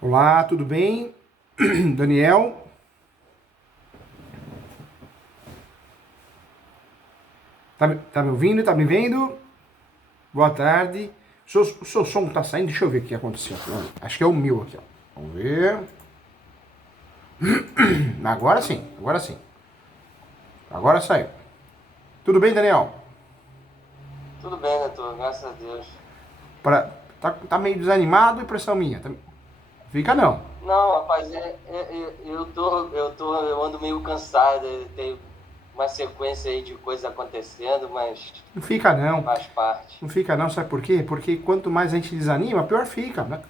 Olá, tudo bem? Daniel? Tá me ouvindo? Tá me vendo? Boa tarde. O seu som tá saindo? Deixa eu ver o que aconteceu. Acho que é o meu aqui, ó. Vamos ver. Agora sim, agora sim. Agora saiu. Tudo bem, Daniel? Tudo bem, doutor, graças a Deus. Tá meio desanimado, impressão minha. Fica não. Não, rapaz, eu ando meio cansado, tem uma sequência aí de coisas acontecendo, mas Não fica não. faz parte. Não fica não, sabe por quê? Porque quanto mais a gente desanima, pior fica, né?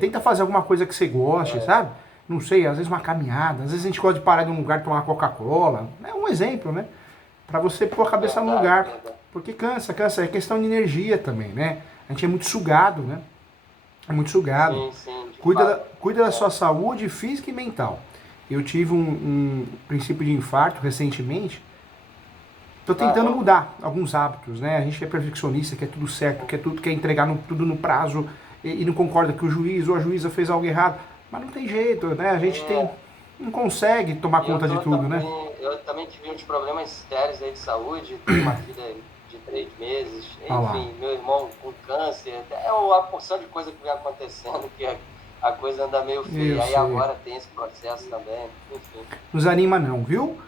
Tenta fazer alguma coisa que você goste, É, sabe? Não sei, às vezes uma caminhada, às vezes a gente gosta de parar em um lugar e tomar uma Coca-Cola. É um exemplo, né? Pra você pôr a cabeça no verdade, lugar. verdade. Porque cansa. É questão de energia também, né? A gente é muito sugado, né? É muito sugado. Sim, sim, de Cuida fato. da É, sua saúde física e mental. Eu tive um princípio de infarto recentemente. Tô tentando caramba. mudar alguns hábitos, né? A gente é perfeccionista, quer tudo certo, quer entregar tudo no prazo e não concorda que o juiz ou a juíza fez algo errado. Mas não tem jeito, né? A gente É, não consegue tomar conta de tudo, né? eu também tive uns problemas sérios aí de saúde, tenho uma filha de 3 meses, Olha lá. enfim, meu irmão com câncer, é uma porção de coisa que vem acontecendo que a coisa anda meio Eu feia. Aí sei. agora tem esse processo também, enfim. Nos anima não, viu?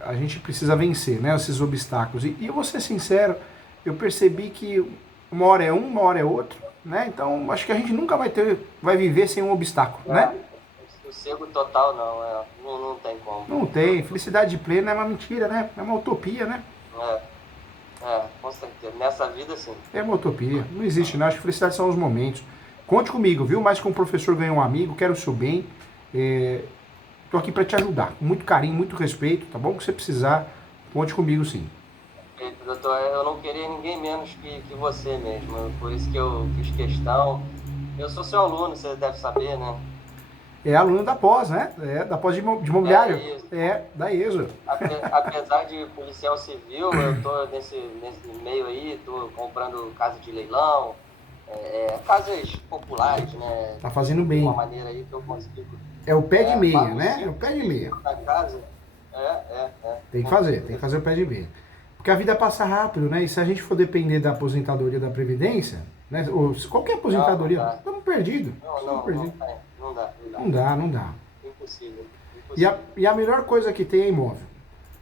A gente precisa vencer, né? Esses obstáculos. E eu vou ser sincero, eu percebi que uma hora é um, uma hora é outro, né? Então acho que a gente nunca vai viver sem um obstáculo, né? É, sossego total não, não tem como. Não tem. Felicidade plena é uma mentira, né? É uma utopia, né? É, com certeza. Nessa vida, sim. É uma utopia. Não existe, não. Acho que felicidade são os momentos. Conte comigo, viu? Mais que um professor ganhou um amigo, quero o seu bem. Tô aqui para te ajudar. Com muito carinho, muito respeito, tá bom? Que você precisar, conte comigo sim. Doutor, eu não queria ninguém menos que você mesmo, por isso que eu fiz questão. Eu sou seu aluno, você deve saber, né? É aluno da pós, né? É, da pós de É imobiliário. isso. É, da ESO. Apesar de policial civil, eu tô nesse meio aí, tô comprando casa de leilão, casas populares, né? Tá fazendo De uma bem. maneira aí que eu consigo. É o pé de meia, Pago né? É o 5, pé de 6 meia. mil na casa. Tem que Com fazer, tem que certeza. fazer o pé de meia. Porque a vida passa rápido, né? E se a gente for depender da aposentadoria da Previdência, né? Ou qualquer Não aposentadoria, dá. estamos perdidos. Estamos Não perdidos. tem. Não dá, não dá. Não dá, não dá. Impossível, E impossível. e a melhor coisa que tem é imóvel.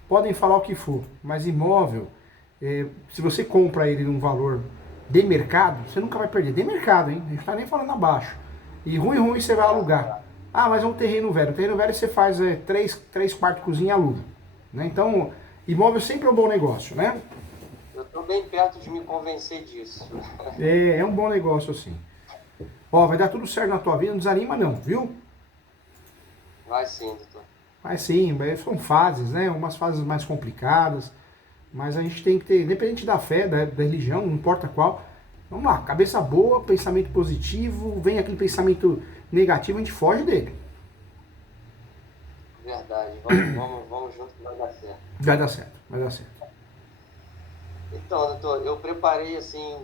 Podem falar o que for, mas imóvel, se você compra ele num valor de mercado, você nunca vai perder. De mercado, hein? A gente tá nem falando abaixo. E ruim você vai alugar. É. Ah, mas é um terreno velho. Um terreno velho você faz três quartos, cozinha e aluga. Né? Então, imóvel sempre é um bom negócio, né? Eu estou bem perto de me convencer disso. É um bom negócio assim. Ó, vai dar tudo certo na tua vida, não desanima não, viu? Vai sim, doutor. Mas sim, são fases, né? Umas fases mais complicadas, mas a gente tem que ter, independente da fé, da religião, não importa qual, vamos lá, cabeça boa, pensamento positivo, vem aquele pensamento negativo, a gente foge dele. Verdade. Vamos junto que vai dar certo. Vai dar certo, vai dar certo. Então, doutor, eu preparei assim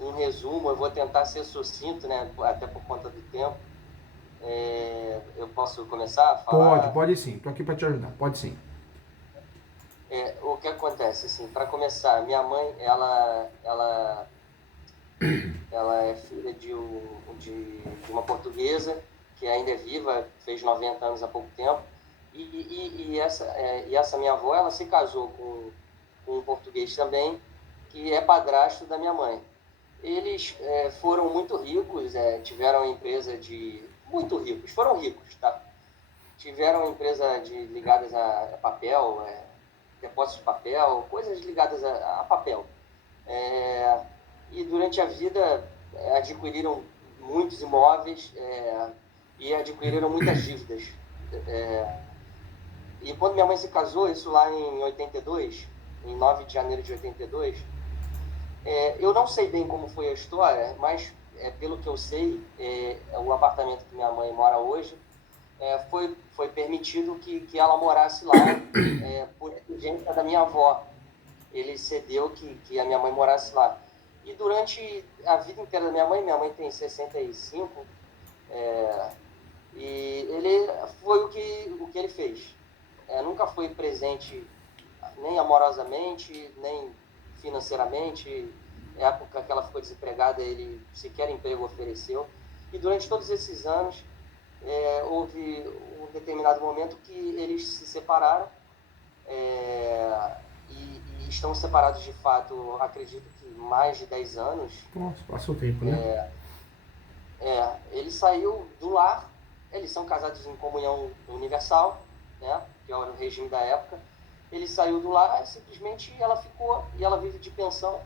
um resumo. Eu vou tentar ser sucinto, né? Até por conta do tempo. Eu posso começar a Pode, falar? pode sim, tô aqui para te ajudar, pode sim. O que acontece, assim, para começar, minha mãe, ela é filha de uma portuguesa que ainda é viva, fez 90 anos há pouco tempo. E essa minha avó, ela se casou com um português também, que é padrasto da minha mãe. Eles foram muito ricos, tiveram empresa de... Muito ricos, foram ricos, tá? Tiveram empresa ligadas a papel, depósito de papel, coisas ligadas a papel. É, e durante a vida adquiriram muitos imóveis e adquiriram muitas dívidas. É, e quando minha mãe se casou, isso lá em 82, em 9 de janeiro de 82, eu não sei bem como foi a história, mas pelo que eu sei, o apartamento que minha mãe mora hoje foi permitido que ela morasse lá por exigência da minha avó. ele cedeu que a minha mãe morasse lá. E durante a vida inteira da minha mãe tem 65, e ele foi o que ele fez. Nunca foi presente nem amorosamente, nem financeiramente. Na época que ela ficou desempregada, ele sequer emprego ofereceu. E durante todos esses anos, houve um determinado momento que eles se separaram, e estão separados de fato, acredito que mais de 10 anos. Nossa, passou o tempo, né? Ele saiu do lar, eles são casados em comunhão universal, né, que é o regime da época. Ele saiu do lar, simplesmente ela ficou, e ela vive de pensão,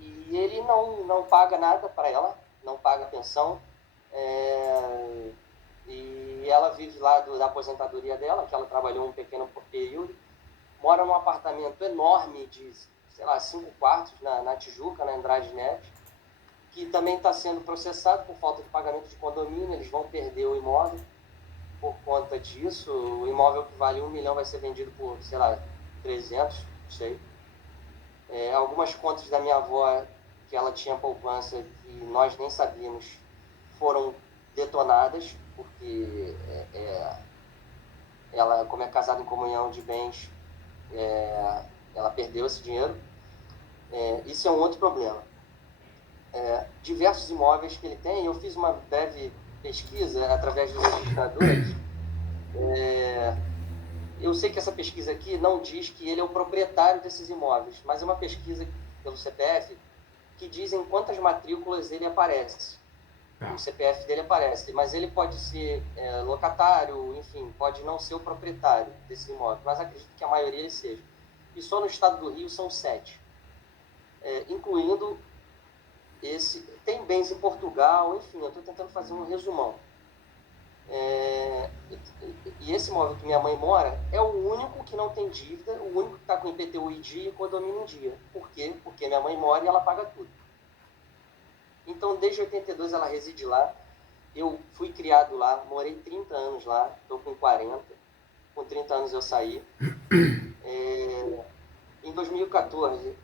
e ele não paga nada para ela, não paga pensão, e ela vive lá da aposentadoria dela, que ela trabalhou um pequeno período, mora num apartamento enorme de, sei lá, 5 quartos na Tijuca, na Andrade Neves, que também está sendo processado por falta de pagamento de condomínio. Eles vão perder o imóvel por conta disso. O imóvel que vale 1 milhão vai ser vendido por, sei lá, 300, não sei. Algumas contas da minha avó, que ela tinha poupança, que nós nem sabíamos, foram detonadas, porque ela, como é casada em comunhão de bens, ela perdeu esse dinheiro. Isso é um outro problema. Diversos imóveis que ele tem, eu fiz uma breve pesquisa através dos registradores. Eu sei que essa pesquisa aqui não diz que ele é o proprietário desses imóveis, mas é uma pesquisa pelo CPF que diz em quantas matrículas ele aparece. O CPF dele aparece, mas ele pode ser locatário, enfim, pode não ser o proprietário desse imóvel, mas acredito que a maioria ele seja. E só no estado do Rio são 7, incluindo tem bens em Portugal, enfim, eu estou tentando fazer um resumão. E esse imóvel que minha mãe mora é o único que não tem dívida, o único que está com IPTU em dia e condomínio em dia. Por quê? Porque minha mãe mora e ela paga tudo. Então, desde 82 ela reside lá. Eu fui criado lá, morei 30 anos lá, estou com 40. Com 30 anos eu saí. Em 2014,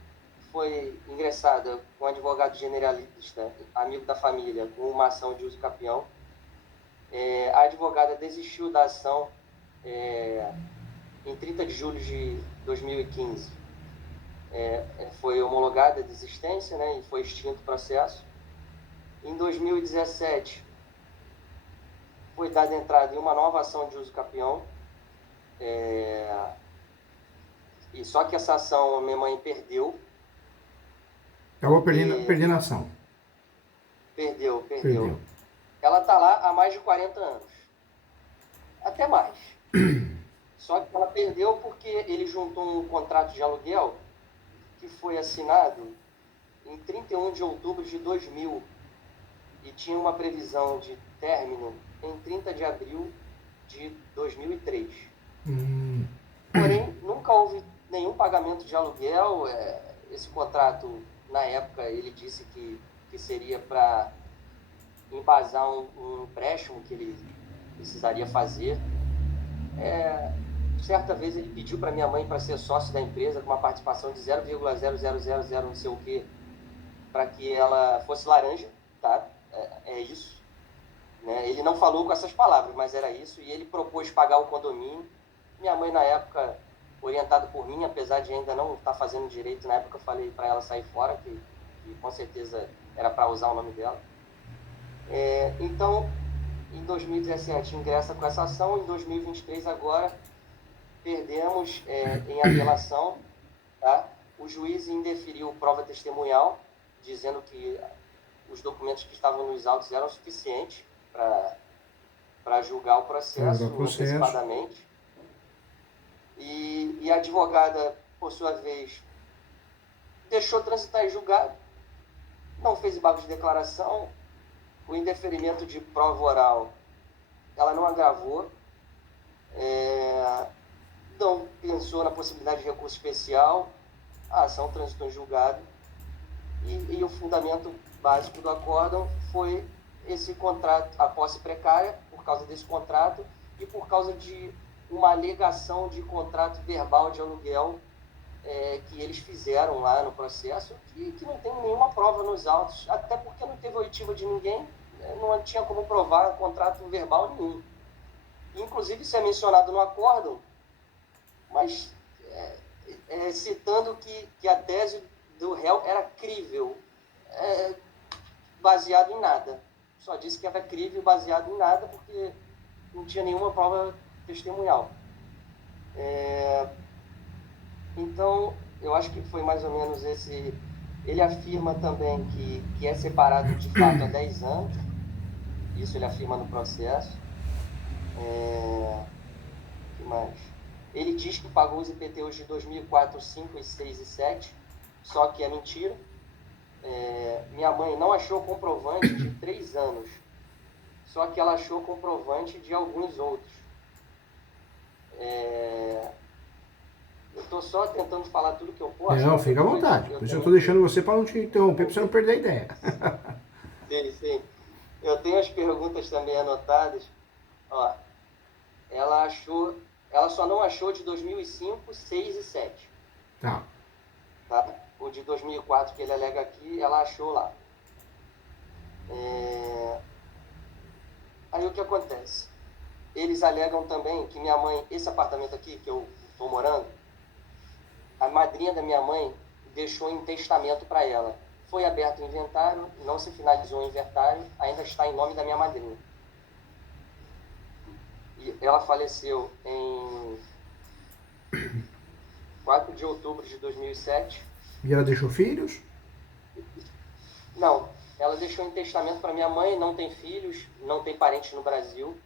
foi ingressada com um advogado generalista, amigo da família, com uma ação de uso capião. A advogada desistiu da ação em 30 de julho de 2015. Foi homologada a desistência, né, e foi extinto o processo. Em 2017, foi dada entrada em uma nova ação de uso capião. E só que essa ação a minha mãe perdeu. Acabou perdendo a ação. Perdeu. Ela está lá há mais de 40 anos. Até mais. Só que ela perdeu porque ele juntou um contrato de aluguel que foi assinado em 31 de outubro de 2000 e tinha uma previsão de término em 30 de abril de 2003. Porém, nunca houve nenhum pagamento de aluguel. Esse contrato, na época, ele disse que seria para embasar um empréstimo que ele precisaria fazer. Certa vez ele pediu para minha mãe para ser sócio da empresa com uma participação de 0,0000 não sei o que, para que ela fosse laranja, tá? Isso. Né? Ele não falou com essas palavras, mas era isso, e ele propôs pagar o condomínio. Minha mãe, na época, orientada por mim, apesar de ainda não estar fazendo direito, na época eu falei para ela sair fora, que com certeza era para usar o nome dela. Então, em 2017 ingressa com essa ação, em 2023 agora perdemos em apelação, tá? O juiz indeferiu prova testemunhal, dizendo que os documentos que estavam nos autos eram suficientes para julgar o processo antecipadamente. E a advogada, por sua vez, deixou transitar em julgado, não fez embargo de declaração. O indeferimento de prova oral, ela não agravou, não pensou na possibilidade de recurso especial, a ação transitou em julgado, e o fundamento básico do acórdão foi esse contrato, a posse precária, por causa desse contrato, e por causa de uma alegação de contrato verbal de aluguel que eles fizeram lá no processo, que não tem nenhuma prova nos autos, até porque não teve oitiva de ninguém, não tinha como provar contrato verbal nenhum. Inclusive, isso é mencionado no acórdão, mas citando que a tese do réu era crível, baseado em nada. Só disse que era crível baseado em nada, porque não tinha nenhuma prova testemunhal. Então, eu acho que foi mais ou menos esse... Ele afirma também que é separado de fato há 10 anos. Isso ele afirma no processo. O que mais? Ele diz que pagou os IPTUs de 2004, 2005, 2006 e 2007, só que é mentira. Minha mãe não achou comprovante de 3 anos, só que ela achou comprovante de alguns outros. Eu estou só tentando falar tudo que eu posso. Não, fica à vontade. Por isso eu estou deixando você para não te interromper, para você não perder a ideia. Sim, sim. Eu tenho as perguntas também anotadas. Ó, ela só não achou de 2005, 2006 e 2007. Tá. O de 2004 que ele alega aqui, ela achou lá. Aí o que acontece? Eles alegam também que minha mãe, esse apartamento aqui que eu estou morando, a madrinha da minha mãe deixou em testamento para ela. Foi aberto o inventário, não se finalizou o inventário, ainda está em nome da minha madrinha. E ela faleceu em 4 de outubro de 2007. E ela deixou filhos? Não, ela deixou em testamento para minha mãe, não tem filhos, não tem parentes no Brasil.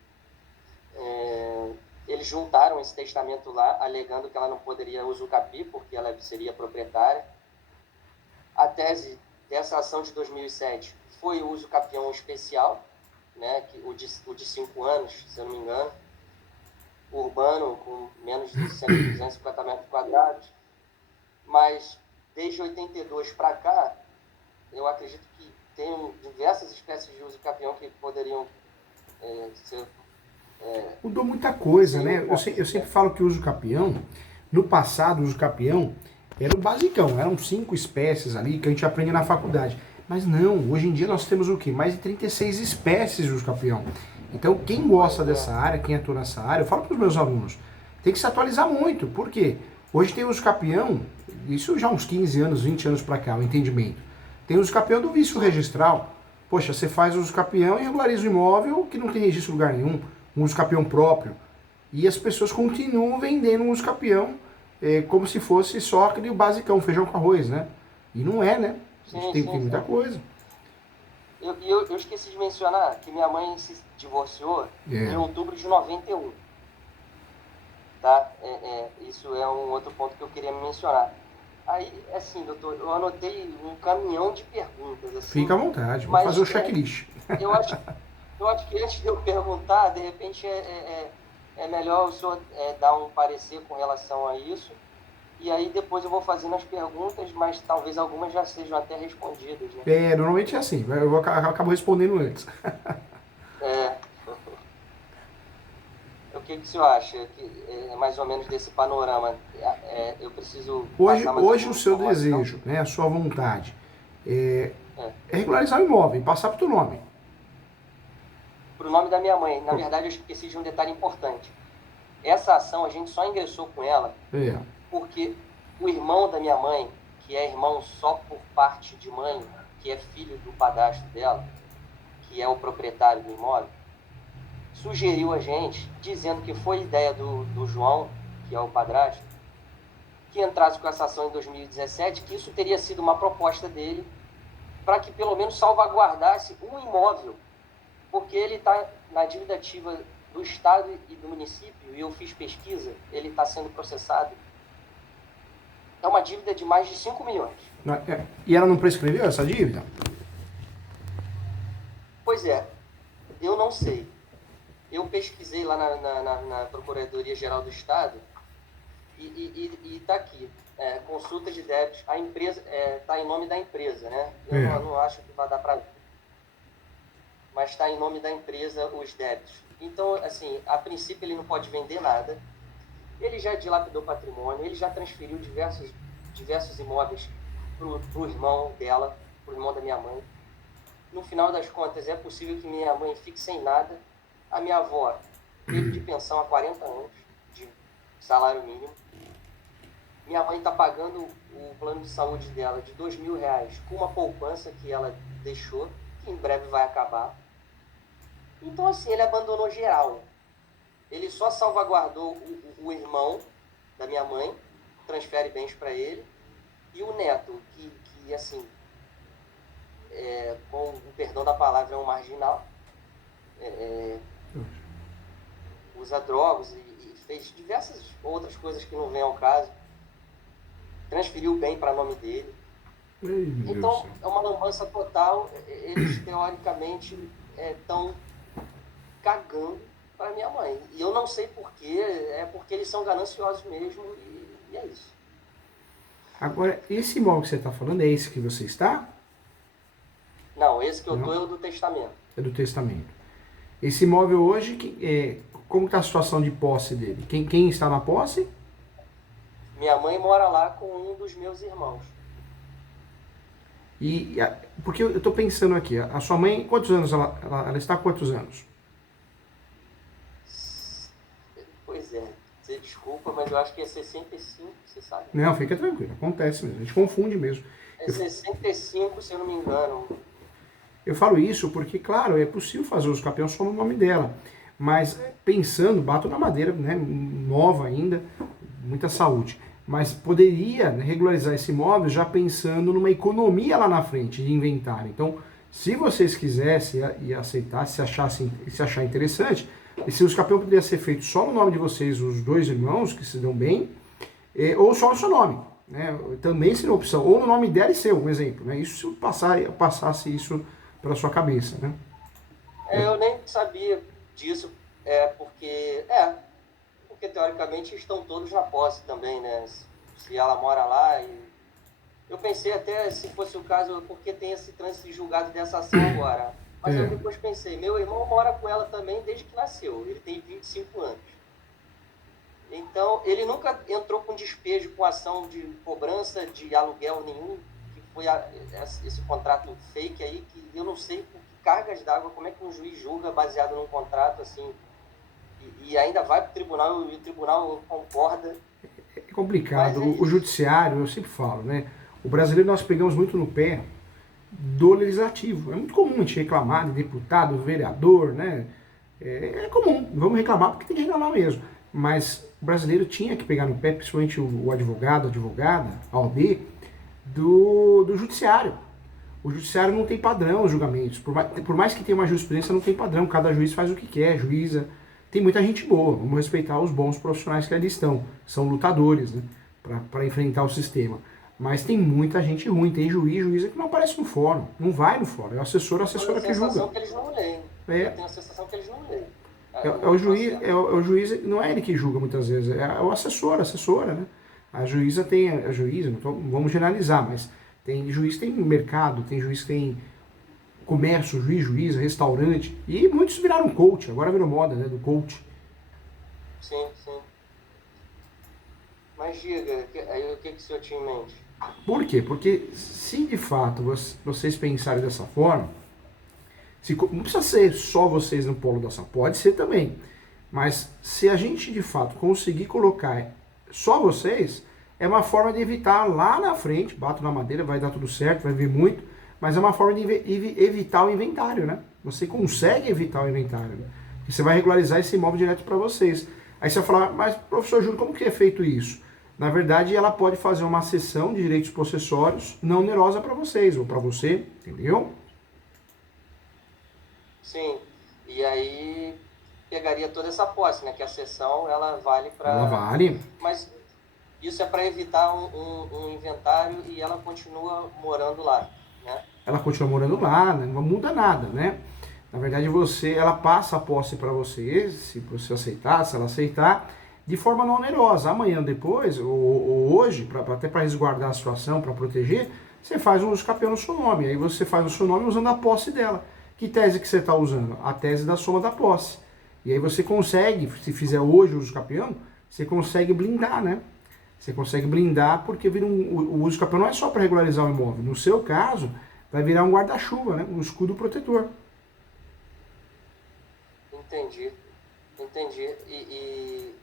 Eles juntaram esse testamento lá, alegando que ela não poderia usufruir, porque ela seria proprietária. A tese dessa ação de 2007 foi o uso capião especial, né, o de 5 anos, se eu não me engano, urbano, com menos de 250 metros quadrados. Mas, desde 82 para cá, eu acredito que tem diversas espécies de uso capião que poderiam ser... Mudou muita coisa, né? Eu sempre falo que o uso capião, no passado, o uso capião era o basicão, eram 5 espécies ali que a gente aprende na faculdade. Mas não, hoje em dia nós temos o quê? Mais de 36 espécies de uso capião. Então, quem gosta dessa área, quem atua nessa área, eu falo para os meus alunos, tem que se atualizar muito. Por quê? Hoje tem uso capião, isso já há uns 15 anos, 20 anos para cá, o entendimento. Tem uso capião do vício registral. Poxa, você faz uso capião e regulariza o imóvel que não tem registro em lugar nenhum, um uso capião próprio. E as pessoas continuam vendendo um uso capião como se fosse só aquele basicão, feijão com arroz, né? E não é, né? A gente tem muita coisa. Eu esqueci de mencionar que minha mãe se divorciou em outubro de 91. Tá? Isso é um outro ponto que eu queria mencionar. Aí, assim, doutor, eu anotei um caminhão de perguntas. Assim, fica à vontade, vou fazer o checklist. Eu acho que antes de eu perguntar, de repente é melhor o senhor dar um parecer com relação a isso. E aí depois eu vou fazendo as perguntas, mas talvez algumas já sejam até respondidas, né? Normalmente é assim, eu acabo respondendo antes. O que o senhor acha mais ou menos desse panorama? Eu preciso... Hoje o seu desejo, né, a sua vontade, é regularizar o imóvel e passar para o teu nome. Para o nome da minha mãe. Na verdade, eu esqueci de um detalhe importante. Essa ação, a gente só ingressou com ela porque o irmão da minha mãe, que é irmão só por parte de mãe, que é filho do padrasto dela, que é o proprietário do imóvel, sugeriu a gente, dizendo que foi ideia do João, que é o padrasto, que entrasse com essa ação em 2017, que isso teria sido uma proposta dele para que pelo menos salvaguardasse um imóvel, porque ele está na dívida ativa do Estado e do município, e eu fiz pesquisa, ele está sendo processado. É uma dívida de mais de 5 milhões. E ela não prescreveu essa dívida? Pois é, eu não sei. Eu pesquisei lá na Procuradoria-Geral do Estado e está aqui. Consulta de débitos. A empresa está em nome da empresa, né? Eu não acho que vai dar para ver. Mas está em nome da empresa os débitos. Então, assim, a princípio ele não pode vender nada. Ele já dilapidou patrimônio, ele já transferiu diversos diversos imóveis pro irmão dela, pro irmão da minha mãe. No final das contas, é possível que minha mãe fique sem nada. A minha avó teve de pensão há 40 anos, de salário mínimo. Minha mãe está pagando o plano de saúde dela de R$ 2.000 com uma poupança que ela deixou, que em breve vai acabar. Então, assim, ele abandonou geral. Ele só salvaguardou o irmão da minha mãe, transfere bens para ele, e o neto, que assim, com o perdão da palavra, é um marginal, usa drogas e fez diversas outras coisas que não vêm ao caso, transferiu o bem para nome dele. Então, é uma lambança total. Eles, teoricamente, estão cagando para minha mãe. E eu não sei porquê, é porque eles são gananciosos mesmo, e é isso. Agora, esse imóvel que você está falando é esse que você está? Não, esse que eu estou é o do testamento. É do testamento. Esse imóvel hoje, como está a situação de posse dele? Quem está na posse? Minha mãe mora lá com um dos meus irmãos. Porque eu estou pensando aqui, a sua mãe, quantos anos ela está? Quantos anos? Pois é, você desculpa, mas eu acho que é 65, você sabe? Não, fica tranquilo, acontece mesmo, a gente confunde mesmo. É 65, se eu não me engano. Eu falo isso porque, claro, é possível fazer os campeões só no nome dela, mas pensando, bato na madeira, né, nova ainda, muita saúde, mas poderia, né, regularizar esse imóvel já pensando numa economia lá na frente de inventário. Então, se vocês quisessem e aceitassem, se achar interessante, esse usucapião poderia ser feito só no nome de vocês, os dois irmãos que se dão bem, ou só no seu nome, né? Também seria uma opção, ou no nome dela e seu, um exemplo, né? Isso se passasse isso pela sua cabeça, né? Eu nem sabia disso, porque teoricamente estão todos na posse também, né? Se ela mora lá, eu pensei até, se fosse o caso, porque tem esse trânsito de julgado dessa ação agora. Mas eu depois pensei, meu irmão mora com ela também desde que nasceu, ele tem 25 anos. Então, ele nunca entrou com despejo, com ação de cobrança de aluguel nenhum, que foi esse contrato fake aí, que eu não sei por que cargas d'água, como é que um juiz julga baseado num contrato assim, e ainda vai para o tribunal e o tribunal concorda. É complicado. O judiciário, eu sempre falo, né? O brasileiro nós pegamos muito no pé do legislativo. É muito comum a gente reclamar de deputado, vereador, né? É comum. Vamos reclamar porque tem que reclamar mesmo. Mas o brasileiro tinha que pegar no pé, principalmente o advogado, a advogada, a OAB, do judiciário. O judiciário não tem padrão os julgamentos. Por mais que tenha uma jurisprudência, não tem padrão. Cada juiz faz o que quer, juíza. Tem muita gente boa, vamos respeitar os bons profissionais que ali estão, são lutadores, né, para enfrentar o sistema. Mas tem muita gente ruim, tem juíza que não aparece no fórum, não vai no fórum, é o assessora que julga. Eu tenho a sensação que eles não leem. Eu tenho a sensação que eles não leem. O juiz, não é ele que julga muitas vezes, é o assessora, né? A juíza, vamos generalizar, mas tem juiz tem mercado, tem juiz que tem comércio, juíza, restaurante, e muitos viraram coach, agora virou moda, né, do coach. Sim. Mas diga, aí o que o senhor tinha em mente? Por quê? Porque se de fato vocês pensarem dessa forma, não precisa ser só vocês no polo da ação, pode ser também, mas se a gente de fato conseguir colocar só vocês, é uma forma de evitar lá na frente, bato na madeira, vai dar tudo certo, vai vir muito, mas é uma forma de evitar o inventário, né? Você consegue evitar o inventário, né? Porque você vai regularizar esse imóvel direto para vocês. Aí você vai falar, mas professor Júlio, como que é feito isso? Na verdade, ela pode fazer uma cessão de direitos possessórios não onerosa para vocês, ou para você, entendeu? Sim, e aí pegaria toda essa posse, né? Que a cessão, ela vale para... Ela vale. Mas isso é para evitar um inventário e ela continua morando lá, né? Ela continua morando lá, né? Não muda nada, né? Na verdade, ela passa a posse para você, se você aceitar, se ela aceitar, de forma não onerosa. Amanhã, depois, ou hoje, até para resguardar a situação, para proteger, você faz um usucapião no seu nome. Aí você faz o seu nome usando a posse dela. Que tese que você está usando? A tese da soma da posse. E aí você consegue, se fizer hoje o usucapião, você consegue blindar, né? Você consegue blindar porque vira o uso capião não é só para regularizar o imóvel. No seu caso, vai virar um guarda-chuva, né? Um escudo protetor. Entendi, entendi. E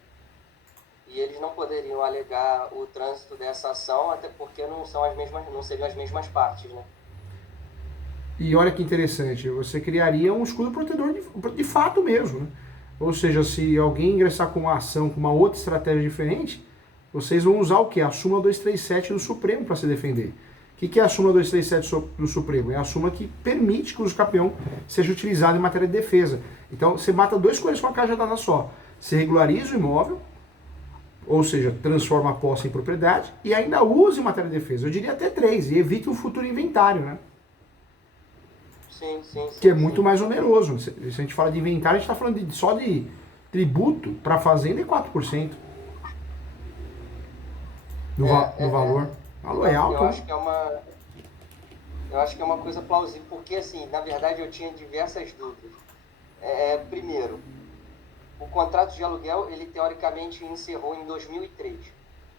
eles não poderiam alegar o trânsito dessa ação, até porque não são as mesmas, não seriam as mesmas partes, né? E olha que interessante, você criaria um escudo protetor de fato mesmo, né? Ou seja, se alguém ingressar com uma ação, com uma outra estratégia diferente, vocês vão usar o quê? A súmula 237 do Supremo para se defender. O que é a súmula 237 do Supremo? É a súmula que permite que o uso capião seja utilizado em matéria de defesa. Então, você mata dois coelhos com uma cajadada só. Você regulariza o imóvel, ou seja, transforma a posse em propriedade, e ainda usa em matéria de defesa. Eu diria até três, e evita um futuro inventário, né? Sim, sim, sim. Que é muito mais oneroso. Se a gente fala de inventário, a gente está falando só de tributo para a fazenda é 4% no valor. Valor é alto, eu acho que é uma, eu acho que é uma coisa plausível, porque assim, na verdade eu tinha diversas dúvidas. Primeiro, o contrato de aluguel, ele teoricamente encerrou em 2003.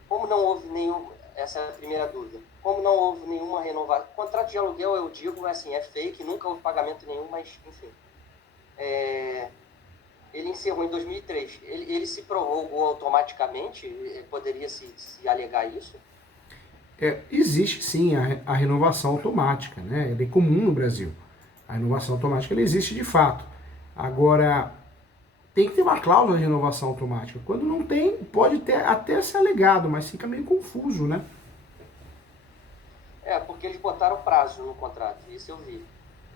Como não houve essa é a primeira dúvida, como não houve nenhuma renovação, contrato de aluguel, eu digo, assim, é fake, nunca houve pagamento nenhum, mas, enfim, ele encerrou em 2003. Ele se prorrogou automaticamente? Poderia se alegar isso? Existe sim a renovação automática, né? É bem comum no Brasil. A renovação automática ela existe de fato. Agora, tem que ter uma cláusula de renovação automática. Quando não tem, pode ter até ser alegado, mas fica meio confuso, né? Porque eles botaram prazo no contrato, isso eu vi.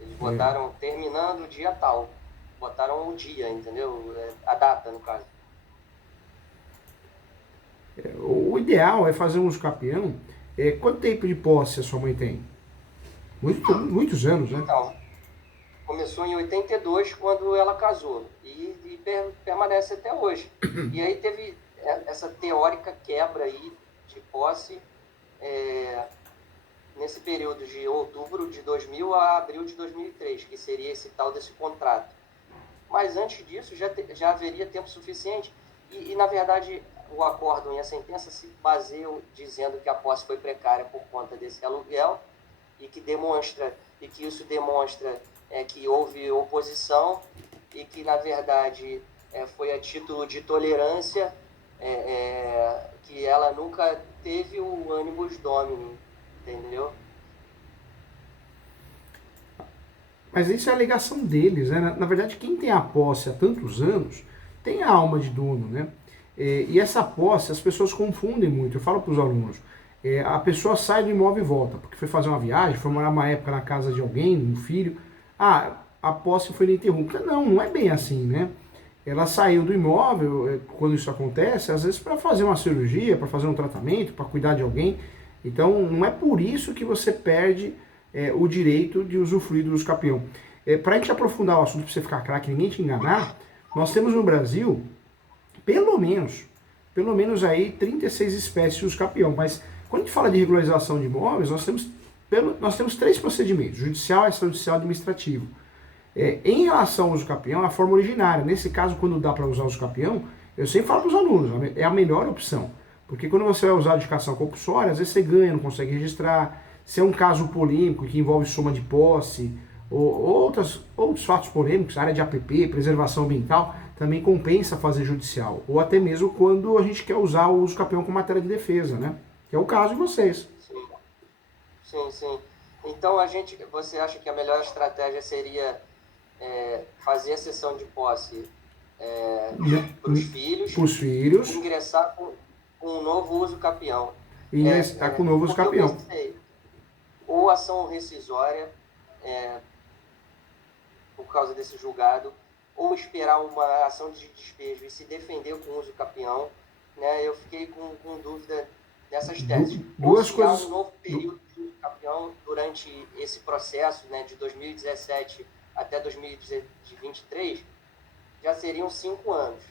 Eles botaram terminando o dia tal. Botaram o dia, entendeu? A data, no caso. O ideal é fazer um uso capião. Quanto tempo de posse a sua mãe tem? Muitos anos, né? Então, começou em 82, quando ela casou, e permanece até hoje. E aí teve essa teórica quebra aí de posse nesse período de outubro de 2000 a abril de 2003, que seria esse tal desse contrato. Mas antes disso já haveria tempo suficiente e, na verdade, o acórdão e a sentença se baseiam dizendo que a posse foi precária por conta desse aluguel e que isso demonstra que houve oposição e que, na verdade, foi a título de tolerância que ela nunca teve o animus domini, entendeu? Mas isso é a alegação deles, né? Na verdade, quem tem a posse há tantos anos tem a alma de dono, né? E essa posse, as pessoas confundem muito. Eu falo para os alunos, a pessoa sai do imóvel e volta, porque foi fazer uma viagem, foi morar uma época na casa de alguém, um filho. A posse foi ininterrupta. Não é bem assim, né? Ela saiu do imóvel, quando isso acontece, às vezes para fazer uma cirurgia, para fazer um tratamento, para cuidar de alguém. Então, não é por isso que você perde o direito de usufruir do uso capião. Para a gente aprofundar o assunto, para você ficar craque, ninguém te enganar, nós temos no Brasil, pelo menos aí 36 espécies de uso capião. Mas quando a gente fala de regularização de imóveis, nós temos três procedimentos: judicial, extrajudicial e administrativo. Em relação ao uso capião, a forma originária. Nesse caso, quando dá para usar o uso capião, eu sempre falo para os alunos, é a melhor opção. Porque quando você vai usar a dedicação compulsória, às vezes você ganha, não consegue registrar. Se é um caso polêmico que envolve soma de posse, ou outros fatos polêmicos, área de APP, preservação ambiental, também compensa fazer judicial. Ou até mesmo quando a gente quer usar o uso capião como matéria de defesa, né? Que é o caso de vocês. Sim. Então, você acha que a melhor estratégia seria fazer a cessão de posse para os filhos, ingressar com um novo uso capião? Ingressar com o novo uso capião. Ou ação rescisória por causa desse julgado, ou esperar uma ação de despejo e se defender com o uso capião, né? Eu fiquei com dúvida dessas teses. Duas coisas. Um novo período de uso capião durante esse processo, né, de 2017 até 2023, já seriam 5 anos.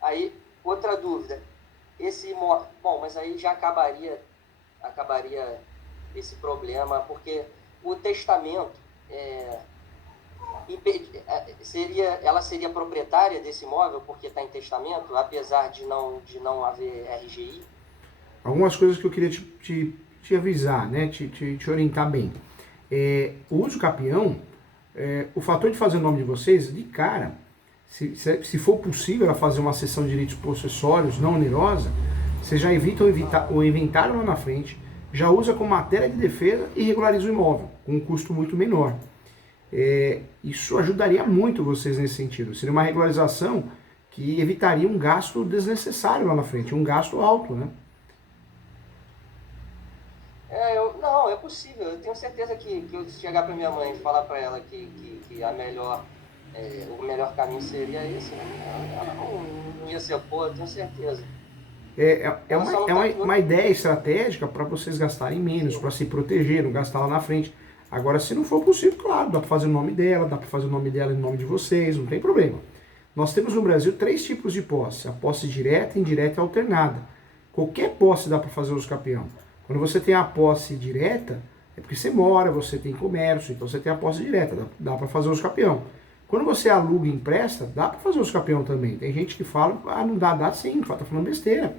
Aí, outra dúvida, mas aí já acabaria esse problema, porque o testamento ela seria proprietária desse imóvel porque está em testamento, apesar de não haver RGI? algumas coisas que eu queria te avisar, né? Te orientar bem. O uso capião, o fator de fazer o nome de vocês, de cara, se for possível ela fazer uma cessão de direitos possessórios não onerosa, vocês já evitam o inventário lá na frente, já usa como matéria de defesa e regulariza o imóvel, com um custo muito menor. Isso ajudaria muito vocês nesse sentido. Seria uma regularização que evitaria um gasto desnecessário lá na frente, um gasto alto, né? Não, é possível. Eu tenho certeza que eu chegar para minha mãe e falar para ela que o melhor caminho seria esse, ela não ia ser boa, eu tenho certeza. Uma ideia estratégica para vocês gastarem menos, para se proteger, não gastar lá na frente. Agora, se não for possível, claro, dá para fazer o nome dela, dá para fazer o nome dela em nome de vocês, não tem problema. Nós temos no Brasil 3 tipos de posse: a posse direta, indireta e alternada. Qualquer posse dá para fazer uso capião. Quando você tem a posse direta, é porque você mora, você tem comércio, então você tem a posse direta, dá para fazer uso capião. Quando você aluga e empresta, dá para fazer uso capião também. Tem gente que fala, não dá sim, tá falando besteira.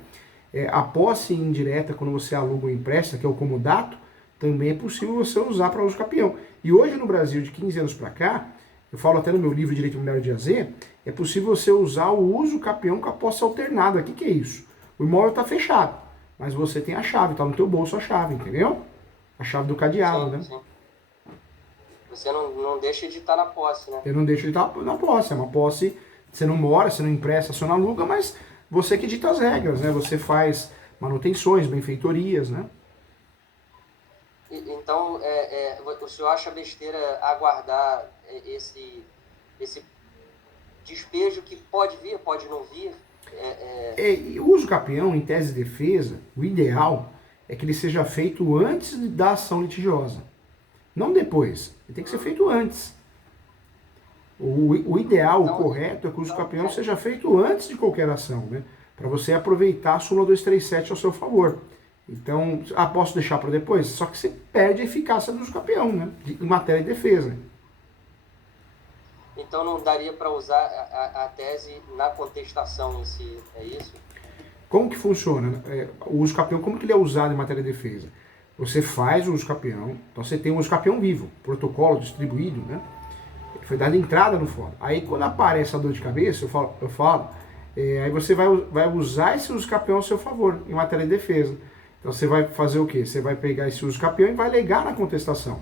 A posse indireta, quando você aluga ou empresta, que é o comodato, também é possível você usar para uso capião. E hoje no Brasil, de 15 anos para cá, eu falo até no meu livro Direito Imobiliário de AZ, é possível você usar o uso capião com a posse alternada. O que é isso? O imóvel está fechado, mas você tem a chave, está no teu bolso a chave, entendeu? A chave do cadeado, né? Sim. Você não deixa de estar na posse, né? Eu não deixo de estar na posse. É uma posse, você não mora, você não empresta, você não aluga, mas você que dita as regras, né? Você faz manutenções, benfeitorias, né? Então, o senhor acha besteira aguardar esse despejo que pode vir, pode não vir? O uso capião, em tese de defesa, o ideal é que ele seja feito antes da ação litigiosa. Não depois. Ele tem que ser feito antes. O ideal, então, o correto, é que o uso capião seja feito antes de qualquer ação, né? Para você aproveitar a súmula 237 ao seu favor. Então, posso deixar para depois? Só que você perde a eficácia do uso capião, né? Em matéria de defesa. Então não daria para usar a tese na contestação em si, é isso? Como que funciona? O uso capião, como que ele é usado em matéria de defesa? Você faz o uso capião, então você tem um uso capião vivo, protocolo distribuído, né? Ele foi dado entrada no fórum. Aí quando aparece a dor de cabeça, eu falo aí você vai usar esse uso capião ao seu favor, em matéria de defesa. Então você vai fazer o quê? Você vai pegar esse uso capião e vai alegar na contestação.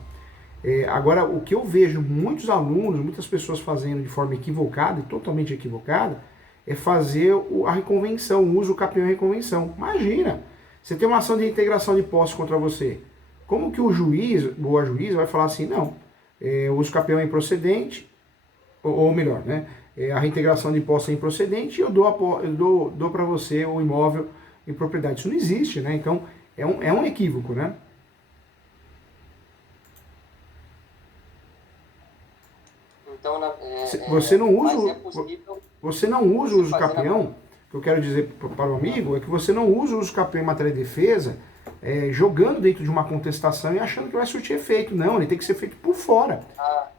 Agora, o que eu vejo muitos alunos, muitas pessoas fazendo de forma equivocada e totalmente equivocada, é fazer a reconvenção, o uso capião e reconvenção. Imagina, você tem uma ação de reintegração de posse contra você. Como que o juiz ou a juíza vai falar assim, não, o uso capião é improcedente, ou melhor, né, a reintegração de posse é improcedente e eu dou para você o imóvel em propriedade. Isso não existe, né? Então, é um equívoco, né? Então, você não usa, possível você não usa o uso capião, o que eu quero dizer para o amigo é que você não usa o uso capião em matéria de defesa jogando dentro de uma contestação e achando que vai surtir efeito. Não, ele tem que ser feito por fora.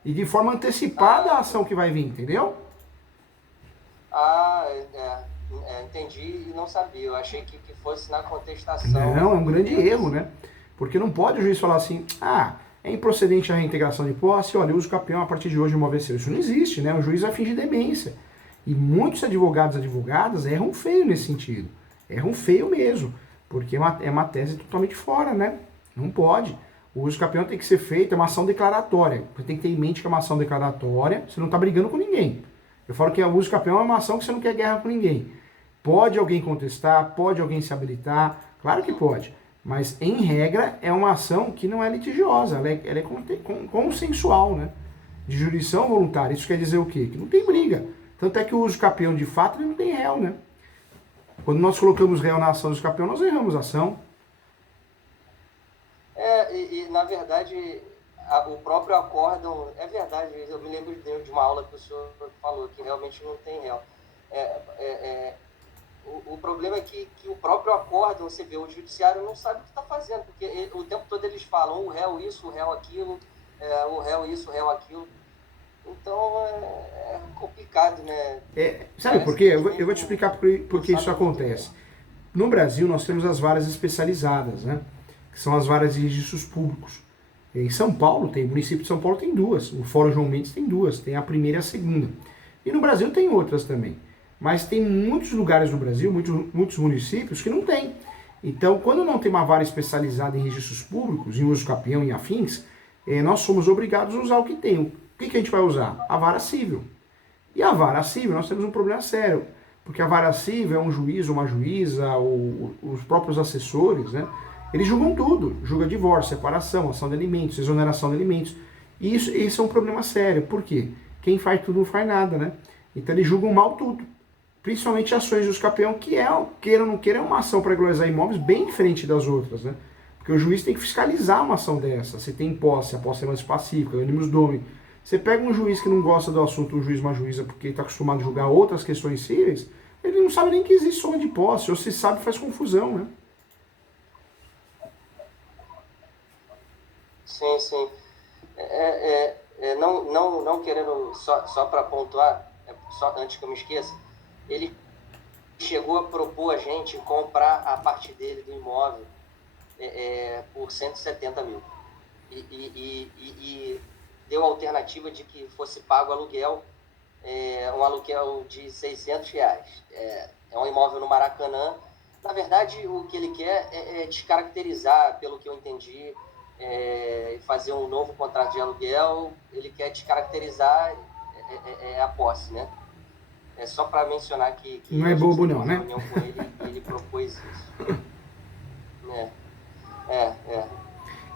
E de forma antecipada a ação que vai vir, entendeu? Entendi e não sabia. Eu achei que fosse na contestação. Não, é um grande erro, né? Porque não pode o juiz falar assim, é improcedente a reintegração de posse, olha, eu uso capião a partir de hoje uma vez. Isso não existe, né? O juiz vai fingir demência. E muitos advogados e advogadas erram feio nesse sentido. Erram feio mesmo. Porque é uma tese totalmente fora, né? Não pode. O uso capião tem que ser feito, é uma ação declaratória. Você tem que ter em mente que é uma ação declaratória, você não está brigando com ninguém. Eu falo que o uso capião é uma ação que você não quer guerra com ninguém. Pode alguém contestar, pode alguém se habilitar, claro que pode. Mas, em regra, é uma ação que não é litigiosa, ela é consensual, né? De jurisdição voluntária. Isso quer dizer o quê? Que não tem briga. Tanto é que o uso capião, de fato, ele não tem réu, né? Quando nós colocamos réu na ação do uso capião, nós erramos a ação. Na verdade, o próprio acórdão, é verdade, eu me lembro de uma aula que o senhor falou que realmente não tem réu. O problema é que o próprio acórdão, você vê, o judiciário não sabe o que está fazendo, porque o tempo todo eles falam o réu isso, o réu aquilo, o réu isso, o réu aquilo. Então é complicado, né? Sabe por quê? Eu vou te explicar por que isso acontece. No Brasil, nós temos as varas especializadas, né? Que são as varas de registros públicos. Em São Paulo, o município de São Paulo tem duas, o Fórum João Mendes tem duas, tem a primeira e a segunda. E no Brasil tem outras também. Mas tem muitos lugares no Brasil, muitos municípios que não tem. Então, quando não tem uma vara especializada em registros públicos, em uso capião e afins, nós somos obrigados a usar o que tem. O que a gente vai usar? A vara civil. E a vara civil, nós temos um problema sério, porque a vara civil é um juiz, uma juíza, os próprios assessores, né? Eles julgam tudo, julga divórcio, separação, ação de alimentos, exoneração de alimentos. E isso é um problema sério, por quê? Quem faz tudo não faz nada, né? Então eles julgam mal tudo, principalmente ações de uso capião, que queira ou não queira, é uma ação para regularizar imóveis bem diferente das outras, né? Porque o juiz tem que fiscalizar uma ação dessa, se tem posse, a posse é mais pacífica, animus domini. Você pega um juiz que não gosta do assunto, um juiz, uma juíza, porque está acostumado a julgar outras questões cíveis, ele não sabe nem que existe soma de posse, ou se sabe faz confusão, né? Sim, sim. Não querendo, só para pontuar, só antes que eu me esqueça, ele chegou a propor a gente comprar a parte dele do imóvel por 170 mil. E deu a alternativa de que fosse pago aluguel, um aluguel de 600 reais. É um imóvel no Maracanã. Na verdade, o que ele quer é descaracterizar, pelo que eu entendi, fazer um novo contrato de aluguel. Ele quer descaracterizar a posse, né? É só para mencionar que não é bobo não, né? Reunião com ele propôs isso.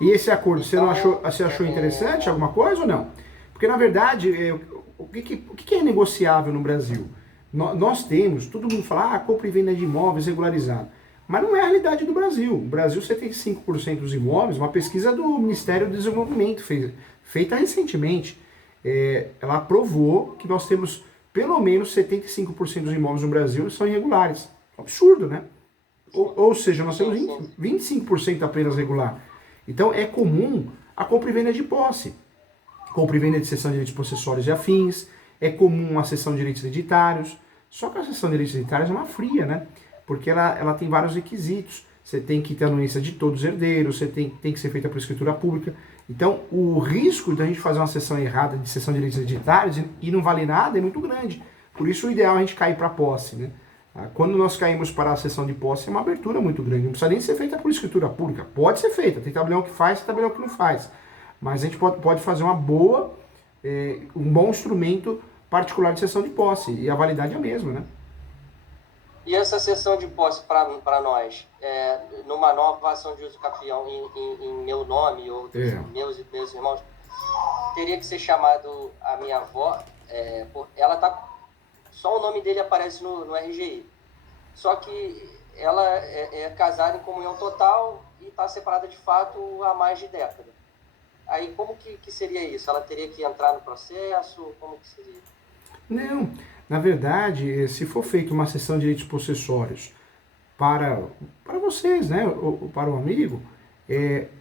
E esse acordo, então, você achou interessante alguma coisa ou não? Porque na verdade, o que é negociável no Brasil? Nós temos, todo mundo fala, compra e venda de imóveis regularizado. Mas não é a realidade do Brasil. O Brasil, 75% dos imóveis, uma pesquisa do Ministério do Desenvolvimento, feita recentemente, ela provou que nós temos pelo menos 75% dos imóveis no Brasil são irregulares. Absurdo, né? Ou seja, nós temos 25% apenas regular. Então é comum a compra e venda de posse. Compra e venda de cessão de direitos possessórios e afins, é comum a cessão de direitos hereditários, só que a cessão de direitos hereditários é uma fria, né? Porque ela tem vários requisitos. Você tem que ter a anuência de todos os herdeiros, você tem que ser feita por escritura pública. Então, o risco da gente fazer uma cessão errada de cessão de direitos hereditários e não valer nada é muito grande. Por isso, o ideal é a gente cair para a posse, né? Quando nós caímos para a cessão de posse, é uma abertura muito grande. Não precisa nem ser feita por escritura pública. Pode ser feita. Tem tabelião que faz, tem tabelião que não faz. Mas a gente pode fazer um bom instrumento particular de cessão de posse. E a validade é a mesma, né? E essa cessão de posse para nós, numa nova ação de uso capião em meu nome ou meus irmãos, teria que ser chamado a minha avó, ela tá, só o nome dele aparece no RGI. Só que ela é casada em comunhão total e está separada de fato há mais de década. Aí como que seria isso? Ela teria que entrar no processo? Como que seria? Não. Na verdade, se for feita uma cessão de direitos possessórios para vocês, né, ou para o amigo,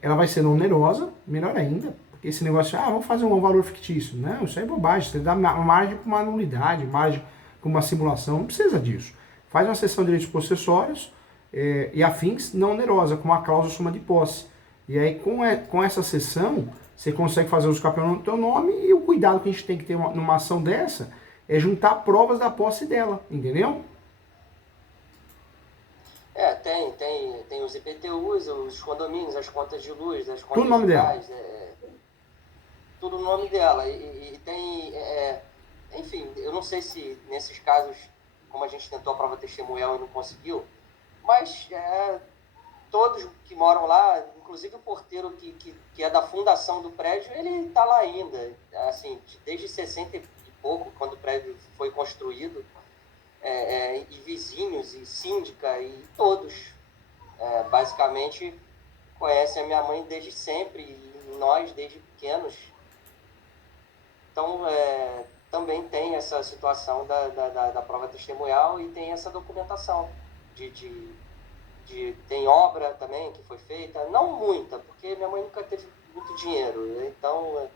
ela vai ser não onerosa, melhor ainda, porque esse negócio de, vamos fazer um valor fictício. Não, isso é bobagem, você dá margem para uma nulidade, margem para uma simulação, não precisa disso. Faz uma cessão de direitos possessórios e afins não onerosa, com uma cláusula suma de posse. E aí, com essa cessão, você consegue fazer os capião no teu nome e o cuidado que a gente tem que ter numa ação dessa é juntar provas da posse dela, entendeu? Tem os IPTUs, os condomínios, as contas de luz, as contas Tudo no nome de dela. gás, tudo no nome dela. E tem, enfim, eu não sei se nesses casos, como a gente tentou a prova testemunhal e não conseguiu, mas todos que moram lá, inclusive o porteiro que é da fundação do prédio, ele está lá ainda, assim, desde 60 e pouco, quando o prédio foi construído, e vizinhos, e síndica, e todos, basicamente, conhecem a minha mãe desde sempre, e nós desde pequenos. Então, também tem essa situação da prova testemunhal e tem essa documentação tem obra também que foi feita, não muita, porque minha mãe nunca teve muito dinheiro, então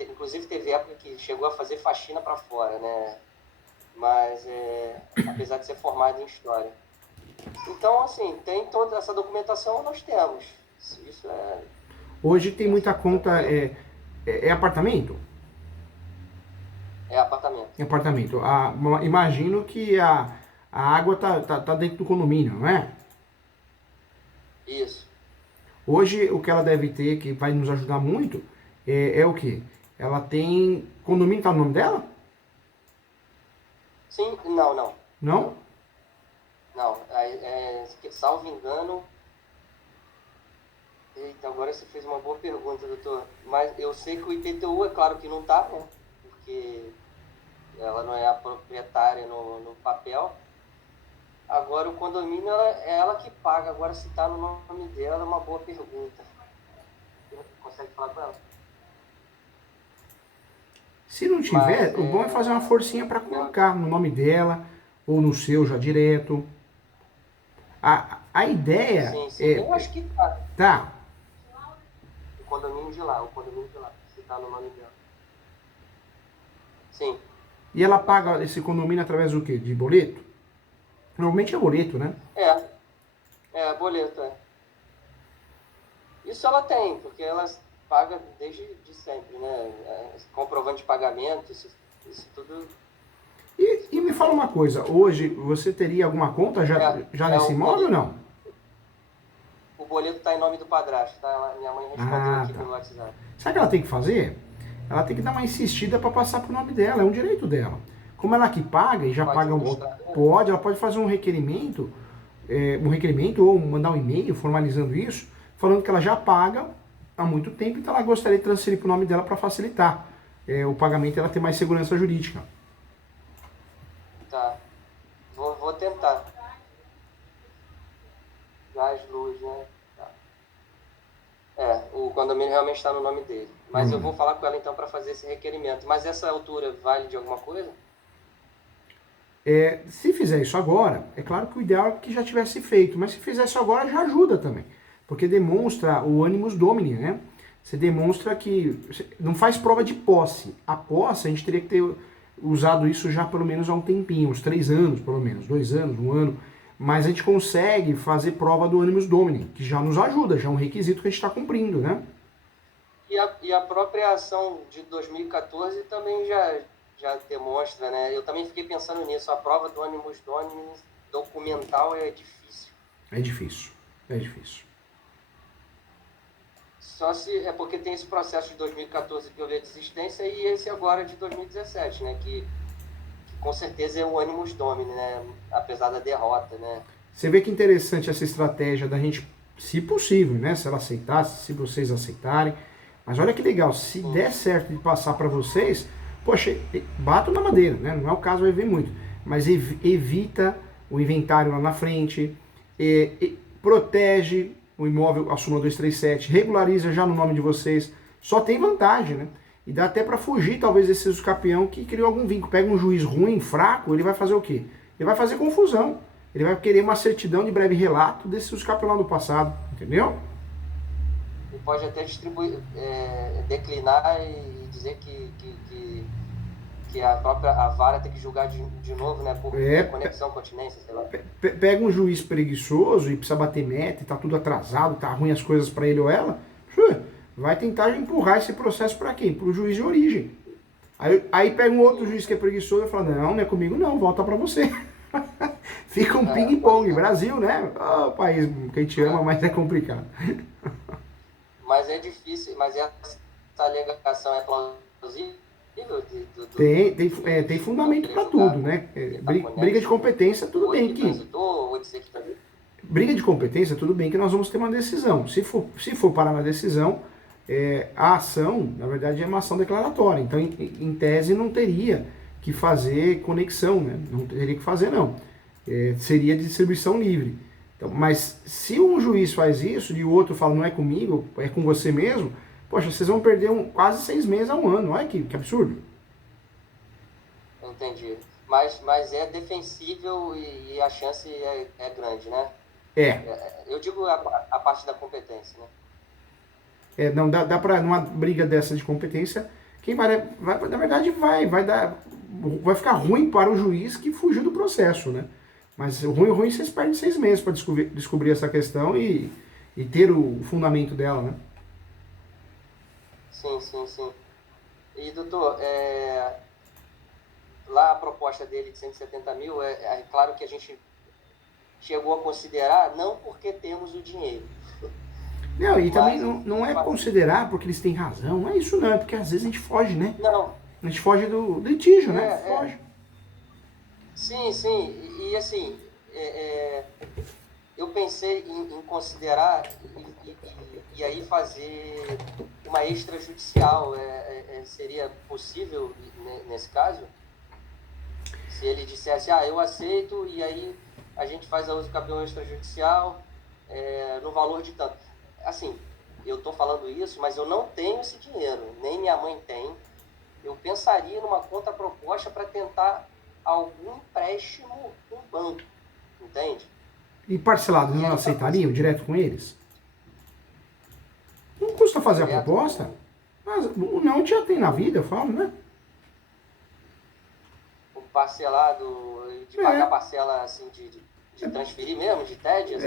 inclusive teve época que chegou a fazer faxina para fora, né? mas apesar de ser formado em História. Então, assim, tem toda essa documentação, nós temos. Isso Hoje tem muita conta, é apartamento? é apartamento. É apartamento. Imagino que a água tá dentro do condomínio, não é? Isso. Hoje o que ela deve ter, que vai nos ajudar muito, é o quê? Ela tem. Condomínio tá no nome dela? Sim, não. Não? Não, salvo engano. Eita, agora você fez uma boa pergunta, doutor. Mas eu sei que o IPTU, é claro que não tá, né? Porque ela não é a proprietária no papel. Agora o condomínio é ela que paga. Agora se tá no nome dela é uma boa pergunta. Você consegue falar com ela? Se não tiver, o bom é fazer uma forcinha para colocar no nome dela ou no seu já direto. A ideia Sim, eu acho que tá. Tá. O condomínio de lá, se tá no nome dela. Sim. E ela paga esse condomínio através do quê? De boleto? Normalmente é boleto, né? Boleto, Isso ela tem, porque ela paga desde de sempre, né? Comprovante de pagamento, isso tudo. E me fala uma coisa, hoje você teria alguma conta já nesse imóvel ou não? O boleto está em nome do padrasto, tá? Minha mãe respondeu aqui pelo WhatsApp. Sabe o que ela tem que fazer? Ela tem que dar uma insistida para passar pro nome dela, é um direito dela. Como ela que paga e já paga ela pode fazer um requerimento ou mandar um e-mail formalizando isso, falando que ela já paga há muito tempo, então ela gostaria de transferir pro nome dela para facilitar o pagamento e ela ter mais segurança jurídica. Tá. Vou tentar. Gás, luz, né? Tá. O condomínio realmente está no nome dele. Mas eu vou falar com ela então para fazer esse requerimento. Mas essa altura vale de alguma coisa? Se fizer isso agora, é claro que o ideal é que já tivesse feito, mas se fizer isso agora já ajuda também, porque demonstra o animus domini, né? Você demonstra que não faz prova de posse. A posse a gente teria que ter usado isso já pelo menos há um tempinho, uns 3 anos, pelo menos, 2 anos, 1 ano, mas a gente consegue fazer prova do animus domini, que já nos ajuda, já é um requisito que a gente está cumprindo, né? E a própria ação de 2014 também já demonstra, né? Eu também fiquei pensando nisso. A prova do animus domini documental é difícil. É difícil. Só se é porque tem esse processo de 2014 que houve a desistência e esse agora de 2017, né? Que com certeza é o animus domini, né? Apesar da derrota, né? Você vê que interessante essa estratégia da gente, se possível, né? Se ela aceitasse, se vocês aceitarem. Mas olha que legal, se der certo de passar para vocês, poxa, bato na madeira, né? Não é o caso, vai ver muito. Mas evita o inventário lá na frente, protege o imóvel, a súmula 237, regulariza já no nome de vocês. Só tem vantagem, né? E dá até para fugir, talvez, desse usucapião que criou algum vínculo. Pega um juiz ruim, fraco, ele vai fazer o quê? Ele vai fazer confusão. Ele vai querer uma certidão de breve relato desse usucapião lá do passado, entendeu? E pode até declinar e dizer que a vara tem que julgar de novo, né? Por conexão, continência, sei lá. Pega um juiz preguiçoso e precisa bater meta, e tá tudo atrasado, tá ruim as coisas para ele ou ela, vai tentar empurrar esse processo para quem? Pro juiz de origem. Aí pega um outro juiz que é preguiçoso e fala, não é comigo não, volta para você. Fica um ping-pong. Brasil, né? País que a gente ama, mas é complicado. Mas é difícil, mas essa alegação é plausível? Tem fundamento para tudo, né? Briga de competência, tudo bem que... Briga de competência, tudo bem que nós vamos ter uma decisão. Se for parar na decisão, a ação, na verdade, é uma ação declaratória. Então, em tese, não teria que fazer conexão, né? Não teria que fazer, não. Seria de distribuição livre. Então, mas se um juiz faz isso e o outro fala, não é comigo, é com você mesmo, poxa, vocês vão perder quase 6 meses a 1 ano. Olha que absurdo. Entendi. Mas é defensível e a chance é grande, né? Eu digo a parte da competência, né? Não dá para numa briga dessa de competência, quem vai na verdade vai dar vai ficar ruim para o juiz que fugiu do processo, né? Mas o ruim, vocês perdem 6 meses para descobrir essa questão e ter o fundamento dela, né? Sim, sim, sim. E, doutor, lá a proposta dele de 170 mil, é claro que a gente chegou a considerar, não porque temos o dinheiro. Não, e também não é considerar porque eles têm razão, não é isso não, é porque às vezes a gente foge, né? Não. A gente foge do litígio, né? Foge. Sim, sim, e assim, eu pensei em considerar e aí fazer uma extrajudicial, seria possível nesse caso? Se ele dissesse, eu aceito, e aí a gente faz a uso campeão extrajudicial no valor de tanto. Assim, eu estou falando isso, mas eu não tenho esse dinheiro, nem minha mãe tem. Eu pensaria numa conta proposta para tentar algum empréstimo com o banco, entende? E parcelado, não aceitariam direto com eles? Não custa fazer a proposta, mas o não já tem na vida, eu falo, né? O parcelado, de pagar parcela assim, de transferir mesmo, de TED? Assim.